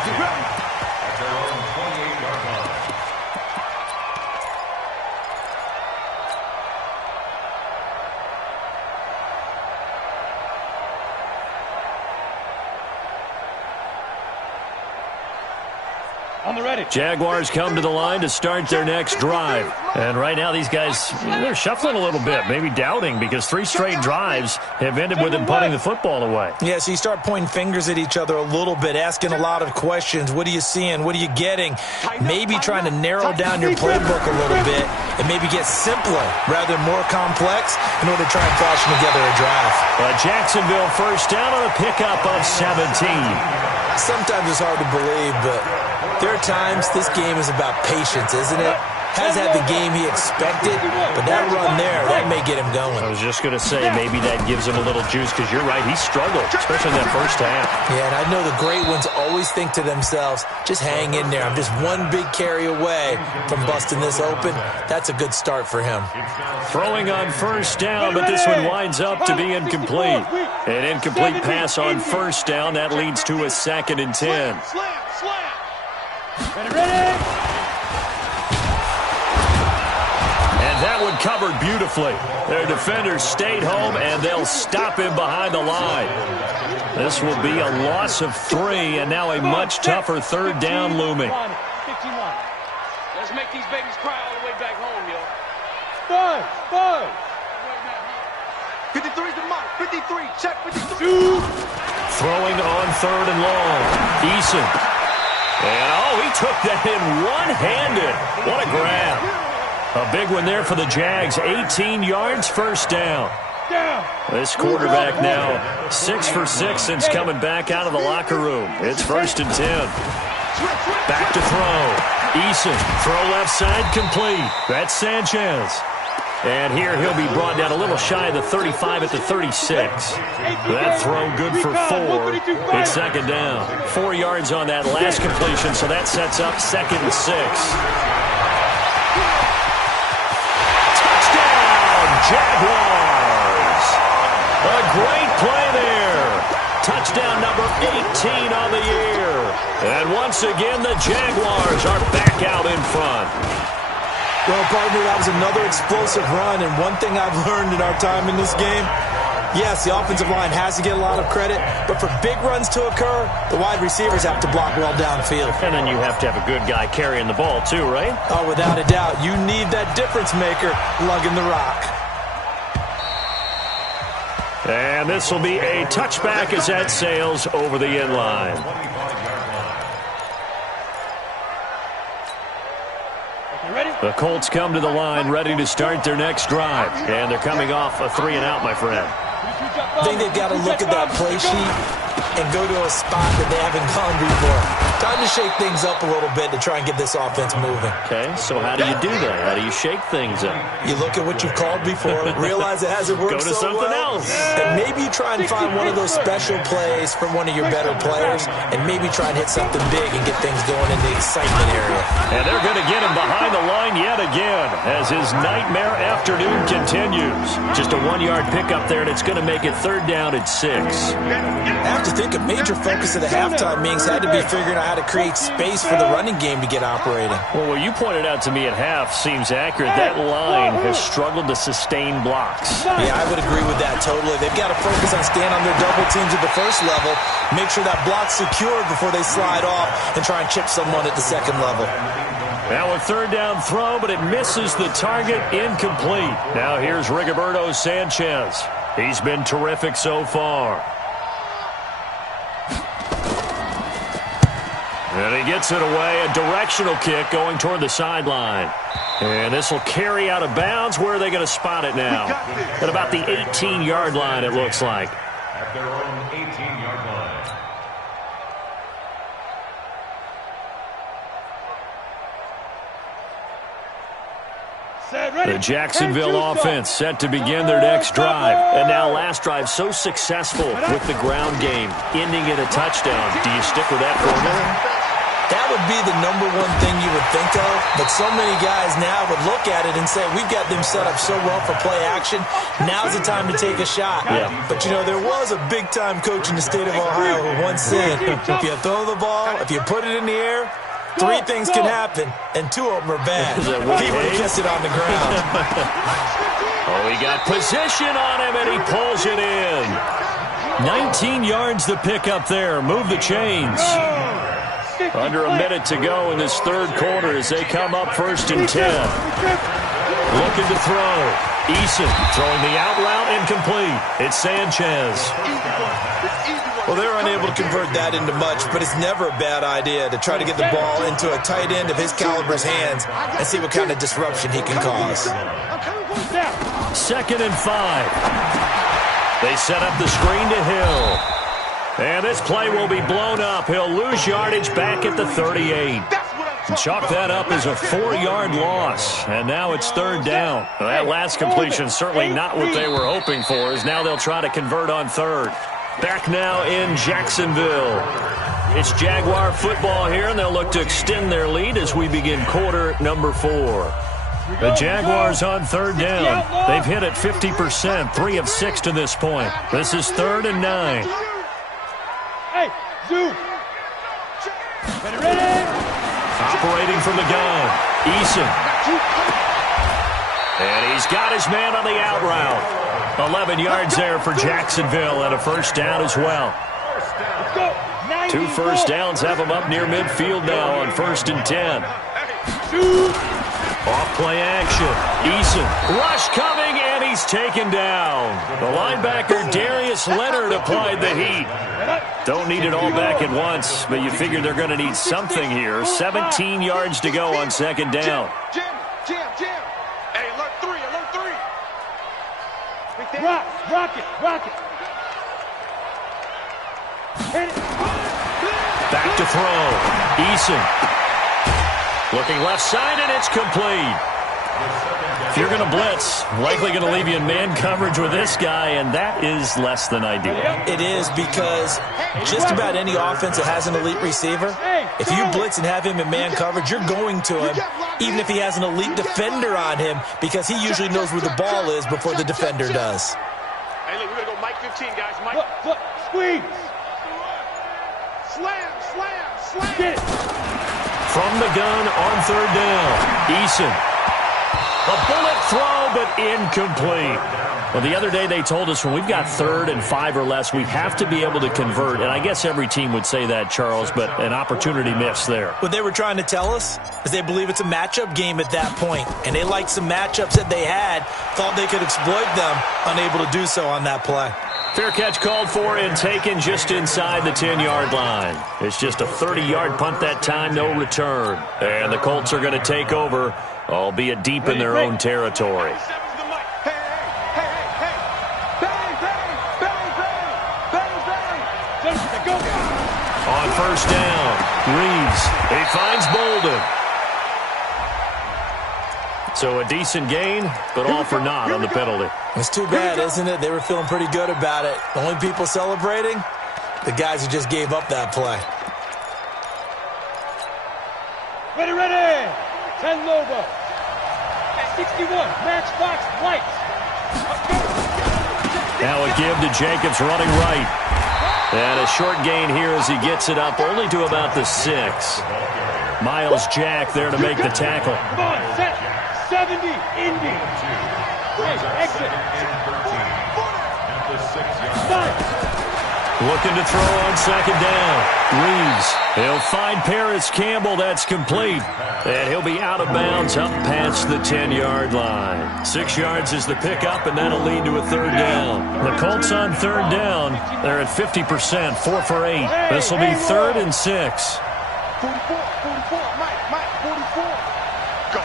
Jaguars come to the line to start their next drive. And right now these guys, they're shuffling a little bit, maybe doubting because 3 straight drives have ended with them punting the football away. Yeah, so you start pointing fingers at each other a little bit, asking a lot of questions. What are you seeing? What are you getting? Maybe trying to narrow down your playbook a little bit and maybe get simpler rather than more complex in order to try and fashion together a drive. Jacksonville first down on a pickup of 17. Sometimes it's hard to believe, but there are times this game is about patience, isn't it? Has had the game he expected, but that run there, that may get him going. I was just going to say, maybe that gives him a little juice because you're right, he struggled, especially in that first half. Yeah, and I know the great ones always think to themselves, just hang in there. I'm just one big carry away from busting this open. That's a good start for him. Throwing on first down, but this one winds up to be incomplete. An incomplete pass on first down, that leads to a 2nd and 10. Ready? And that one covered beautifully. Their defenders stayed home, and they'll stop him behind the line. This will be a loss of 3, and now a much tougher 3rd down looming. Let's make these babies cry all the way back home, yo. 5. 53's the mark. 53. Check 53. Throwing on 3rd and long. Eason. And, he took that in one-handed. What a grab. A big one there for the Jags. 18 yards, first down. This quarterback now 6 for 6 since coming back out of the locker room. It's 1st and 10. Back to throw. Eason, throw left side, complete. That's Sanchez. And here he'll be brought down a little shy of the 35 at the 36. That throw good for 4. It's 2nd down. 4 yards on that last completion, so that sets up 2nd and 6. Touchdown, Jaguars! A great play there. Touchdown number 18 on the year. And once again, the Jaguars are back out in front. Well, partner, that was another explosive run, and one thing I've learned in our time in this game, yes, the offensive line has to get a lot of credit, but for big runs to occur, the wide receivers have to block well downfield. And then you have to have a good guy carrying the ball too, right? Oh, without a doubt. You need that difference maker lugging the rock. And this will be a touchback as that sails over the end line. The Colts come to the line ready to start their next drive. And they're coming off a 3-and-out, my friend. I think they've got to look at that play sheet and go to a spot that they haven't gone before. Time to shake things up a little bit to try and get this offense moving. Okay, so how do you do that? How do you shake things up? You look at what you've called before, realize it hasn't worked Go to so something well, else. and maybe you try and find one of those special plays from one of your better players, and maybe try and hit something big and get things going in the excitement area. And they're going to get him behind the line yet again as his nightmare afternoon continues. Just a 1-yard pickup there, and it's going to make it 3rd down and 6. I have to think a major focus of the halftime meetings had to be figuring out how to create space for the running game to get operating. Well, what you pointed out to me at half seems accurate. That line has struggled to sustain blocks. Yeah, I would agree with that totally. They've got to focus on staying on their double teams at the first level, make sure that block's secured before they slide off, and try and chip someone at the second level. Now a 3rd down throw, but it misses the target, incomplete. Now here's Rigoberto Sanchez. He's been terrific so far. And he gets it away, a directional kick going toward the sideline. And this will carry out of bounds. Where are they going to spot it now? At about the 18-yard line, it looks like. At their own 18-yard line. The Jacksonville offense set to begin their next drive. And now last drive so successful with the ground game, ending in a touchdown. Do you stick with that formula? That would be the number one thing you would think of, but so many guys now would look at it and say, we've got them set up so well for play action, now's the time to take a shot. Yeah. But, you know, there was a big-time coach in the state of Ohio who once said, if you throw the ball, if you put it in the air, 3 things can happen, and 2 of them are bad. He would have kissed it on the ground. Oh, he got position on him, and he pulls it in. 19 yards to pick up there. Move the chains. Under a minute to go in this 3rd quarter as they come up 1st and 10. Looking to throw. Eason throwing the out route, incomplete. It's Sanchez. Well, they're unable to convert that into much, but it's never a bad idea to try to get the ball into a tight end of his caliber's hands and see what kind of disruption he can cause. 2nd and 5. They set up the screen to Hill. And this play will be blown up. He'll lose yardage back at the 38. Chalk that up as a 4-yard loss. And now it's 3rd down. Well, that last completion certainly not what they were hoping for, as now they'll try to convert on 3rd. Back now in Jacksonville. It's Jaguar football here, and they'll look to extend their lead as we begin quarter number 4. The Jaguars on 3rd down. They've hit it 50%, 3 of 6 to this point. This is 3rd and 9. Hey, Zoo. Ready? Operating from the gun, Eason. And he's got his man on the out route. 11 yards there for Jacksonville and a 1st down as well. 2 1st downs have them up near midfield now on 1st and 10. Off play action. Eason. Rush coming, and he's taken down. The linebacker, Darius Leonard, applied the heat. Don't need it all back at once, but you figure they're going to need something here. 17 yards to go on 2nd down. Jim. Hey, alert 3. Rock it. Hit it. Back to throw. Eason. Looking left side, and it's complete. If you're going to blitz, likely going to leave you in man coverage with this guy, and that is less than ideal. It is, because just about any offense that has an elite receiver, if you blitz and have him in man coverage, you're going to him, even if he has an elite defender on him, because he usually knows where the ball is before the defender does. Hey, look, we're going to go Mike 15, guys. Mike. Look, squeeze. Slam. Get it. From the gun on 3rd down, Eason. A bullet throw, but incomplete. Well, the other day they told us when we've got 3rd and 5 or less, we have to be able to convert. And I guess every team would say that, Charles, but an opportunity missed there. What they were trying to tell us is they believe it's a matchup game at that point, and they liked some matchups that they had, thought they could exploit them, unable to do so on that play. Fair catch called for and taken just inside the 10-yard line. It's just a 30-yard punt that time, no return. And the Colts are going to take over, albeit deep in their own territory. On on first down. Reeves, he finds Bolden. So a decent gain, but all for naught on the penalty. It's too bad, isn't it? They were feeling pretty good about it. The only people celebrating, the guys who just gave up that play. Ready, ready. 10 Lobo. At 61, matchbox lights. Now a give to Jacobs running right. And a short gain here as he gets it up only to about the 6. Miles Jack there to make the tackle. Come on, set. 70, Indy. Hey, exit. At the 6-yard line. Looking to throw on second down. Reeves, he'll find Paris Campbell. That's complete. And he'll be out of bounds up past the 10-yard line. 6 yards is the pickup, and that'll lead to a third down. The Colts on third down. They're at 50%, 4 for 8. This will be 3rd and 6. 44, Mike, 44. Go.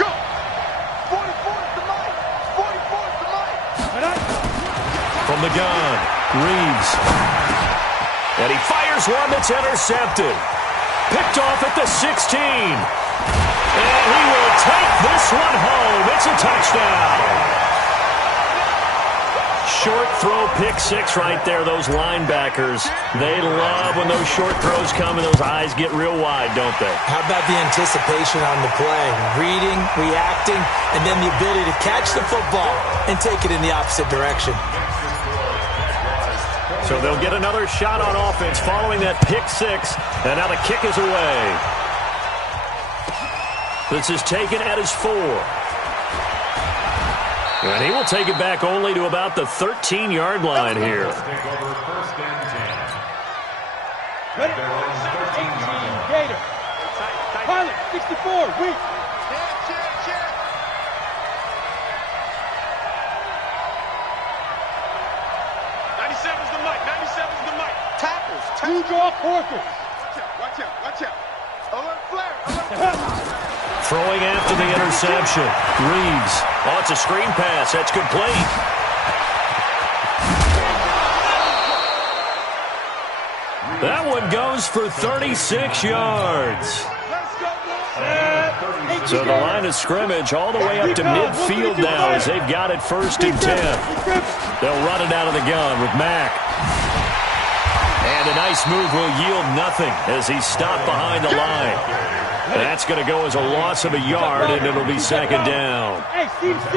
Go. 44 is the Mike. 44 is the Mike. From the gun, Reeves. And he fires one that's intercepted. Picked off at the 16. And he will take this one home. It's a touchdown. Short throw, pick 6 right there. Those linebackers, they love when those short throws come and those eyes get real wide, don't they? How about the anticipation on the play? Reading, reacting, and then the ability to catch the football and take it in the opposite direction. So they'll get another shot on offense following that pick 6, and now the kick is away. This is taken at his 4. And he will take it back only to about the 13-yard line here. Take over 1st and 10. Ready? 18, Gator. Pilot, 64, weak. Cheer. 97's the mic. 97's the mic. Tackles. Two draw Porkers. Watch out. Alert flare. Throwing after the interception. Reeves. Oh, it's a screen pass. That's complete. That one goes for 36 yards. So the line of scrimmage all the way up to midfield now as they've got it 1st and 10. They'll run it out of the gun with Mack. And a nice move will yield nothing as he's stopped behind the line. That's going to go as a loss of a yard, and it'll be 2nd down. Hey, seam 6.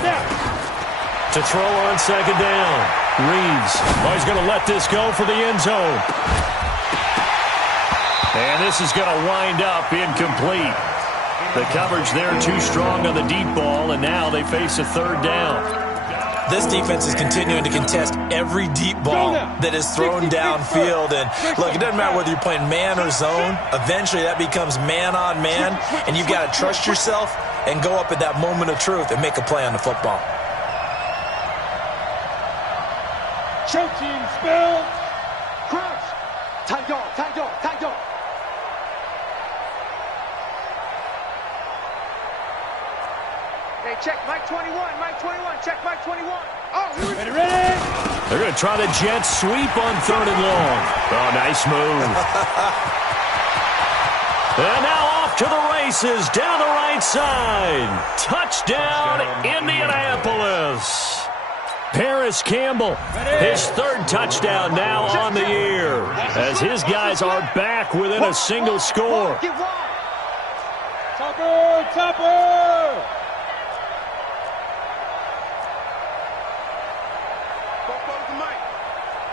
Snap. To throw on 2nd down. Reeves. Oh, he's going to let this go for the end zone. And this is going to wind up incomplete. The coverage there too strong on the deep ball, and now they face a 3rd down. This defense is continuing to contest every deep ball that is thrown downfield. And look, it doesn't matter whether you're playing man or zone. Eventually that becomes man on man, and you've got to trust yourself and go up at that moment of truth and make a play on the football. Show team spell. Crouch. Tight dog. Hey, check Mike 21. Check Mike 21. Oh, here we go. Ready? They're going to try the jet sweep on 3rd and long. Oh, nice move. And now off to the races down the right side. Touchdown, Indianapolis. Paris Campbell, his 3rd touchdown now on the year as his guys are back within a single score. Topper.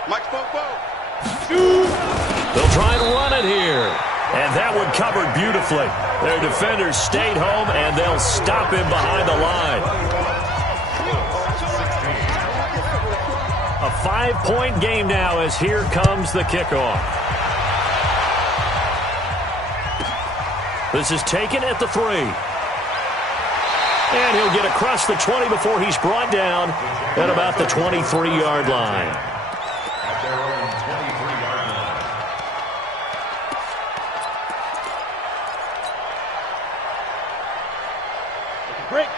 Mike Popo. They'll try and run it here. And that one covered beautifully. Their defenders stayed home, and they'll stop him behind the line. A 5-point game now as here comes the kickoff. This is taken at the 3. And he'll get across the 20 before he's brought down at about the 23-yard line. At their own 23-yard line.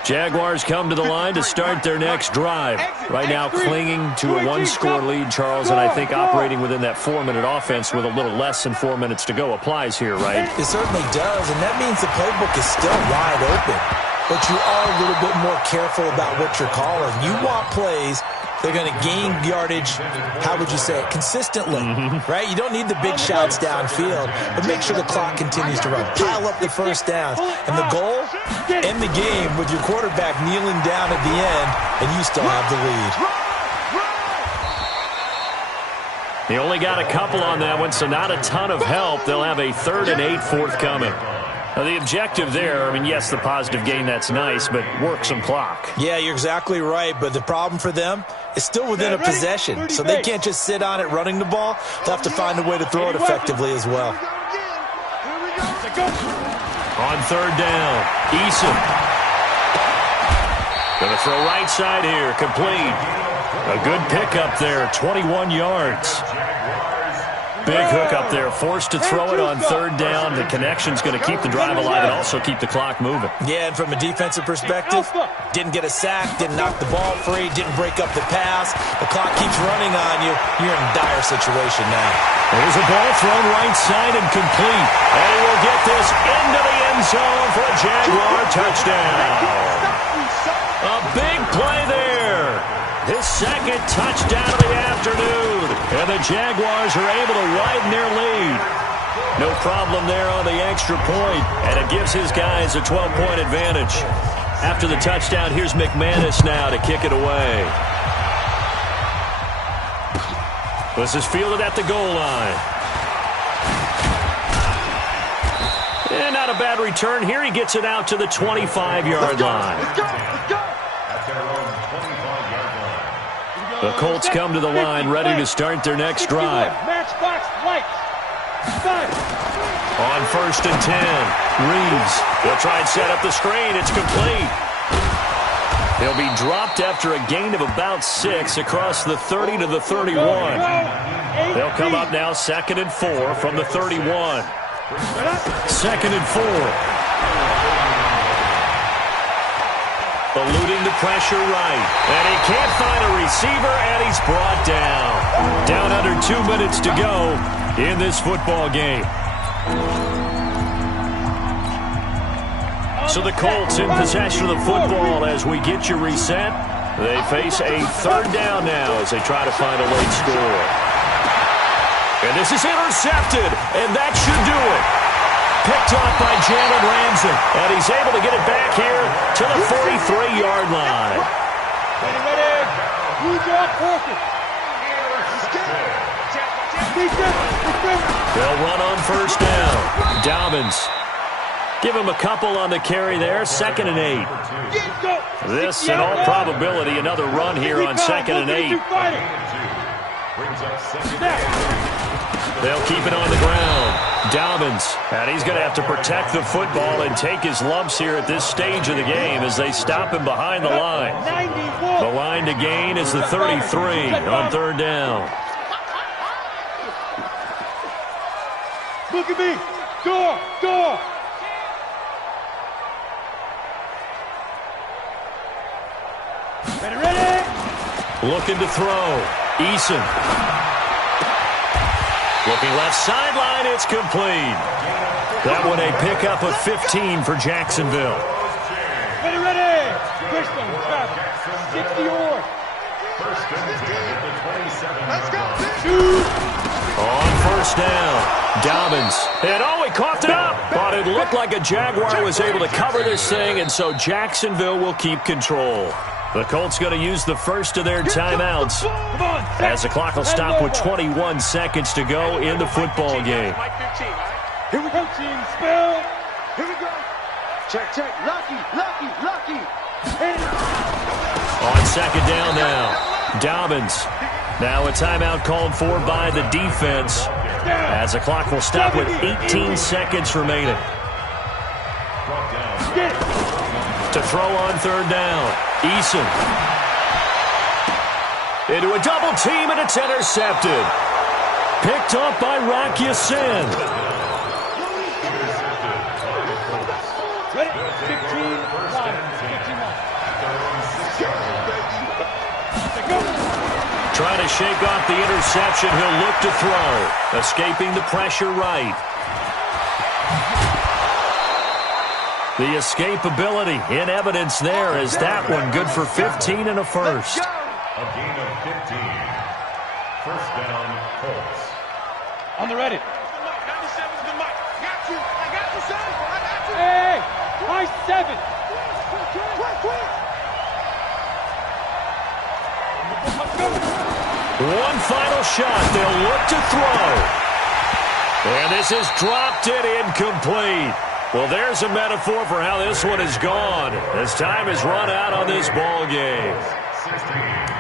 Jaguars come to the line to start their next drive. Right now clinging to a one-score lead, Charles, and I think operating within that 4-minute offense with a little less than 4 minutes to go applies here, right? It certainly does, and that means the playbook is still wide open. But you are a little bit more careful about what you're calling. You want plays they're going to gain yardage, how would you say it, consistently, right? You don't need the big shots downfield, but make sure the clock continues to run. Pile up the first downs. And the goal, end the game with your quarterback kneeling down at the end, and you still have the lead. He only got a couple on that one, so not a ton of help. They'll have a 3rd and 8 forthcoming. Now, the objective there, I mean, yes, the positive gain, that's nice, but work some clock. Yeah, you're exactly right, but the problem for them is still within a possession, so they can't just sit on it running the ball. They'll have to find a way to throw it effectively as well. On 3rd down, Eason. Going to throw right side here, complete. A good pickup there, 21 yards. Big hook up there, forced to throw it on 3rd down. The connection's going to keep the drive alive and also keep the clock moving. Yeah, and from a defensive perspective, didn't get a sack, didn't knock the ball free, didn't break up the pass. The clock keeps running on you. You're in a dire situation now. There's a ball thrown right side and complete. And he will get this into the end zone for a Jaguar touchdown. A big play there. His 2nd touchdown of the afternoon. And the Jaguars are able to widen their lead. No problem there on the extra point. And it gives his guys a 12-point advantage. After the touchdown, here's McManus now to kick it away. This is fielded at the goal line. And not a bad return. Here he gets it out to the 25-yard line. Let's go. Let's go. The Colts come to the line ready to start their next drive. Matchbox lights. On 1st and 10, Reeves. He'll try and set up the screen. It's complete. He'll be dropped after a gain of about 6 across the 30 to the 31. They'll come up now 2nd and 4 from the 31. 2nd and 4. Eluding the pressure right. And he can't find a receiver, and he's brought down. Down under 2 minutes to go in this football game. So the Colts in possession of the football as we get you reset. They face a 3rd down now as they try to find a late score. And this is intercepted, and that should do it. Picked off by Jalen Ramsey, and he's able to get it back here to the 43-yard line. They'll run on 1st down. Dobbins. Give him a couple on the carry there. 2nd and 8. This, in all probability, another run here on 2nd and 8. They'll keep it on the ground. Dobbins, and he's going to have to protect the football and take his lumps here at this stage of the game as they stop him behind the line. The line to gain is the 33 on 3rd down. Look at me. Door. Ready? Looking to throw. Eason. Looking left sideline, it's complete. That one a pickup of 15 for Jacksonville. Ready. Bristol, 60 yards. Let's go. On 1st down, Dobbins. And he coughed it up. But it looked like a Jaguar was able to cover this thing, and so Jacksonville will keep control. The Colts going to use the first of their timeouts as the clock will stop with 21 seconds to go in the football game. Here we go, team. Spell. Here we go. Check. Lucky. On 2nd down now, Dobbins. Now a timeout called for by the defense as the clock will stop with 18 seconds remaining. To throw on 3rd down, Eason. Into a double team, and it's intercepted. Picked up by Rock Ya-Sin. Ready? 15. score first and 10 at their own 6-yard line. Trying to shake off the interception. He'll look to throw. Escaping the pressure right. The escapability in evidence there as that one good for 15 and a first. A gain of 15. First down, Colts. On the ready. 97's the mic. Got you. I got you, son. I got you. Hey, high 7. One final shot. They'll look to throw. And this is dropped it incomplete. Well, there's a metaphor for how this one is gone as time has run out on this ball game. 16.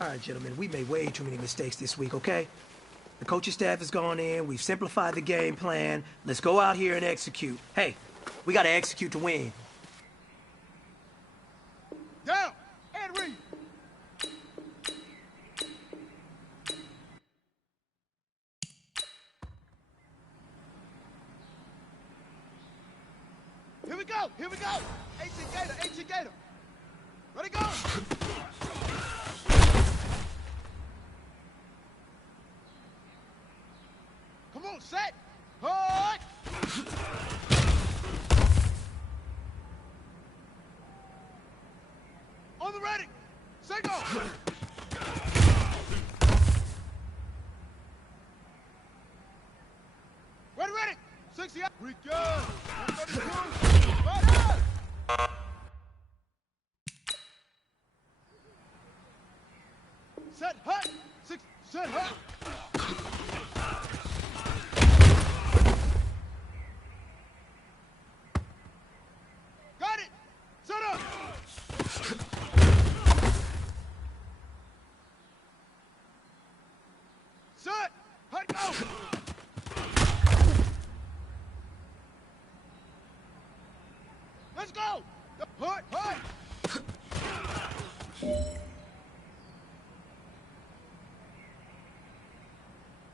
All right, gentlemen, we made way too many mistakes this week, okay? The coaching staff has gone in, we've simplified the game plan. Let's go out here and execute. Hey, we gotta execute to win. Down! And read! Here we go! Here we go! Ancient Gator! Ancient Gator! Ready, go! Come on, set! Hard! On the ready! Say go! Ready, ready! 60 out! We good! 132! Right up! Set hut! 6, set hut! Got it! Set up! Set! Hut go! Let's go! The hut! Hut!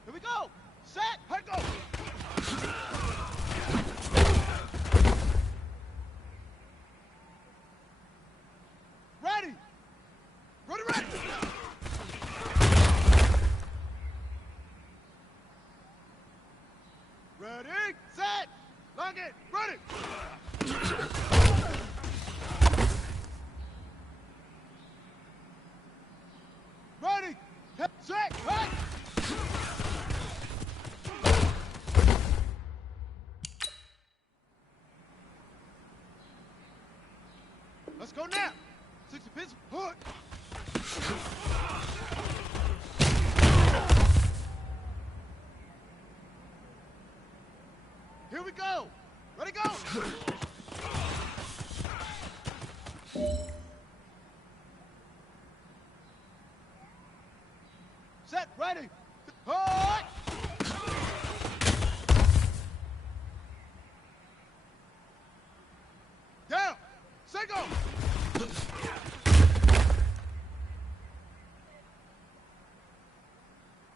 Here we go! Set! Hut go! Ready! Ready, ready! Ready, set! Lock it! Ready! Ready! Set! Hut! Let's go now! 60 pins, hood! Here we go! Ready, go! Set, ready! Hood! Down! Set, go!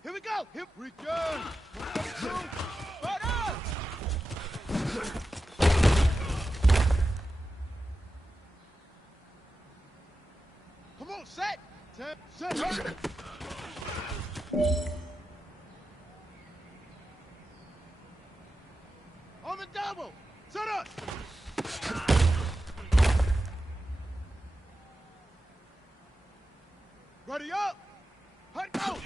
Here we go! Here we go! 132! Right up! Come on, set! Set, hurry! On the double! Set up! Ready up! Hut go!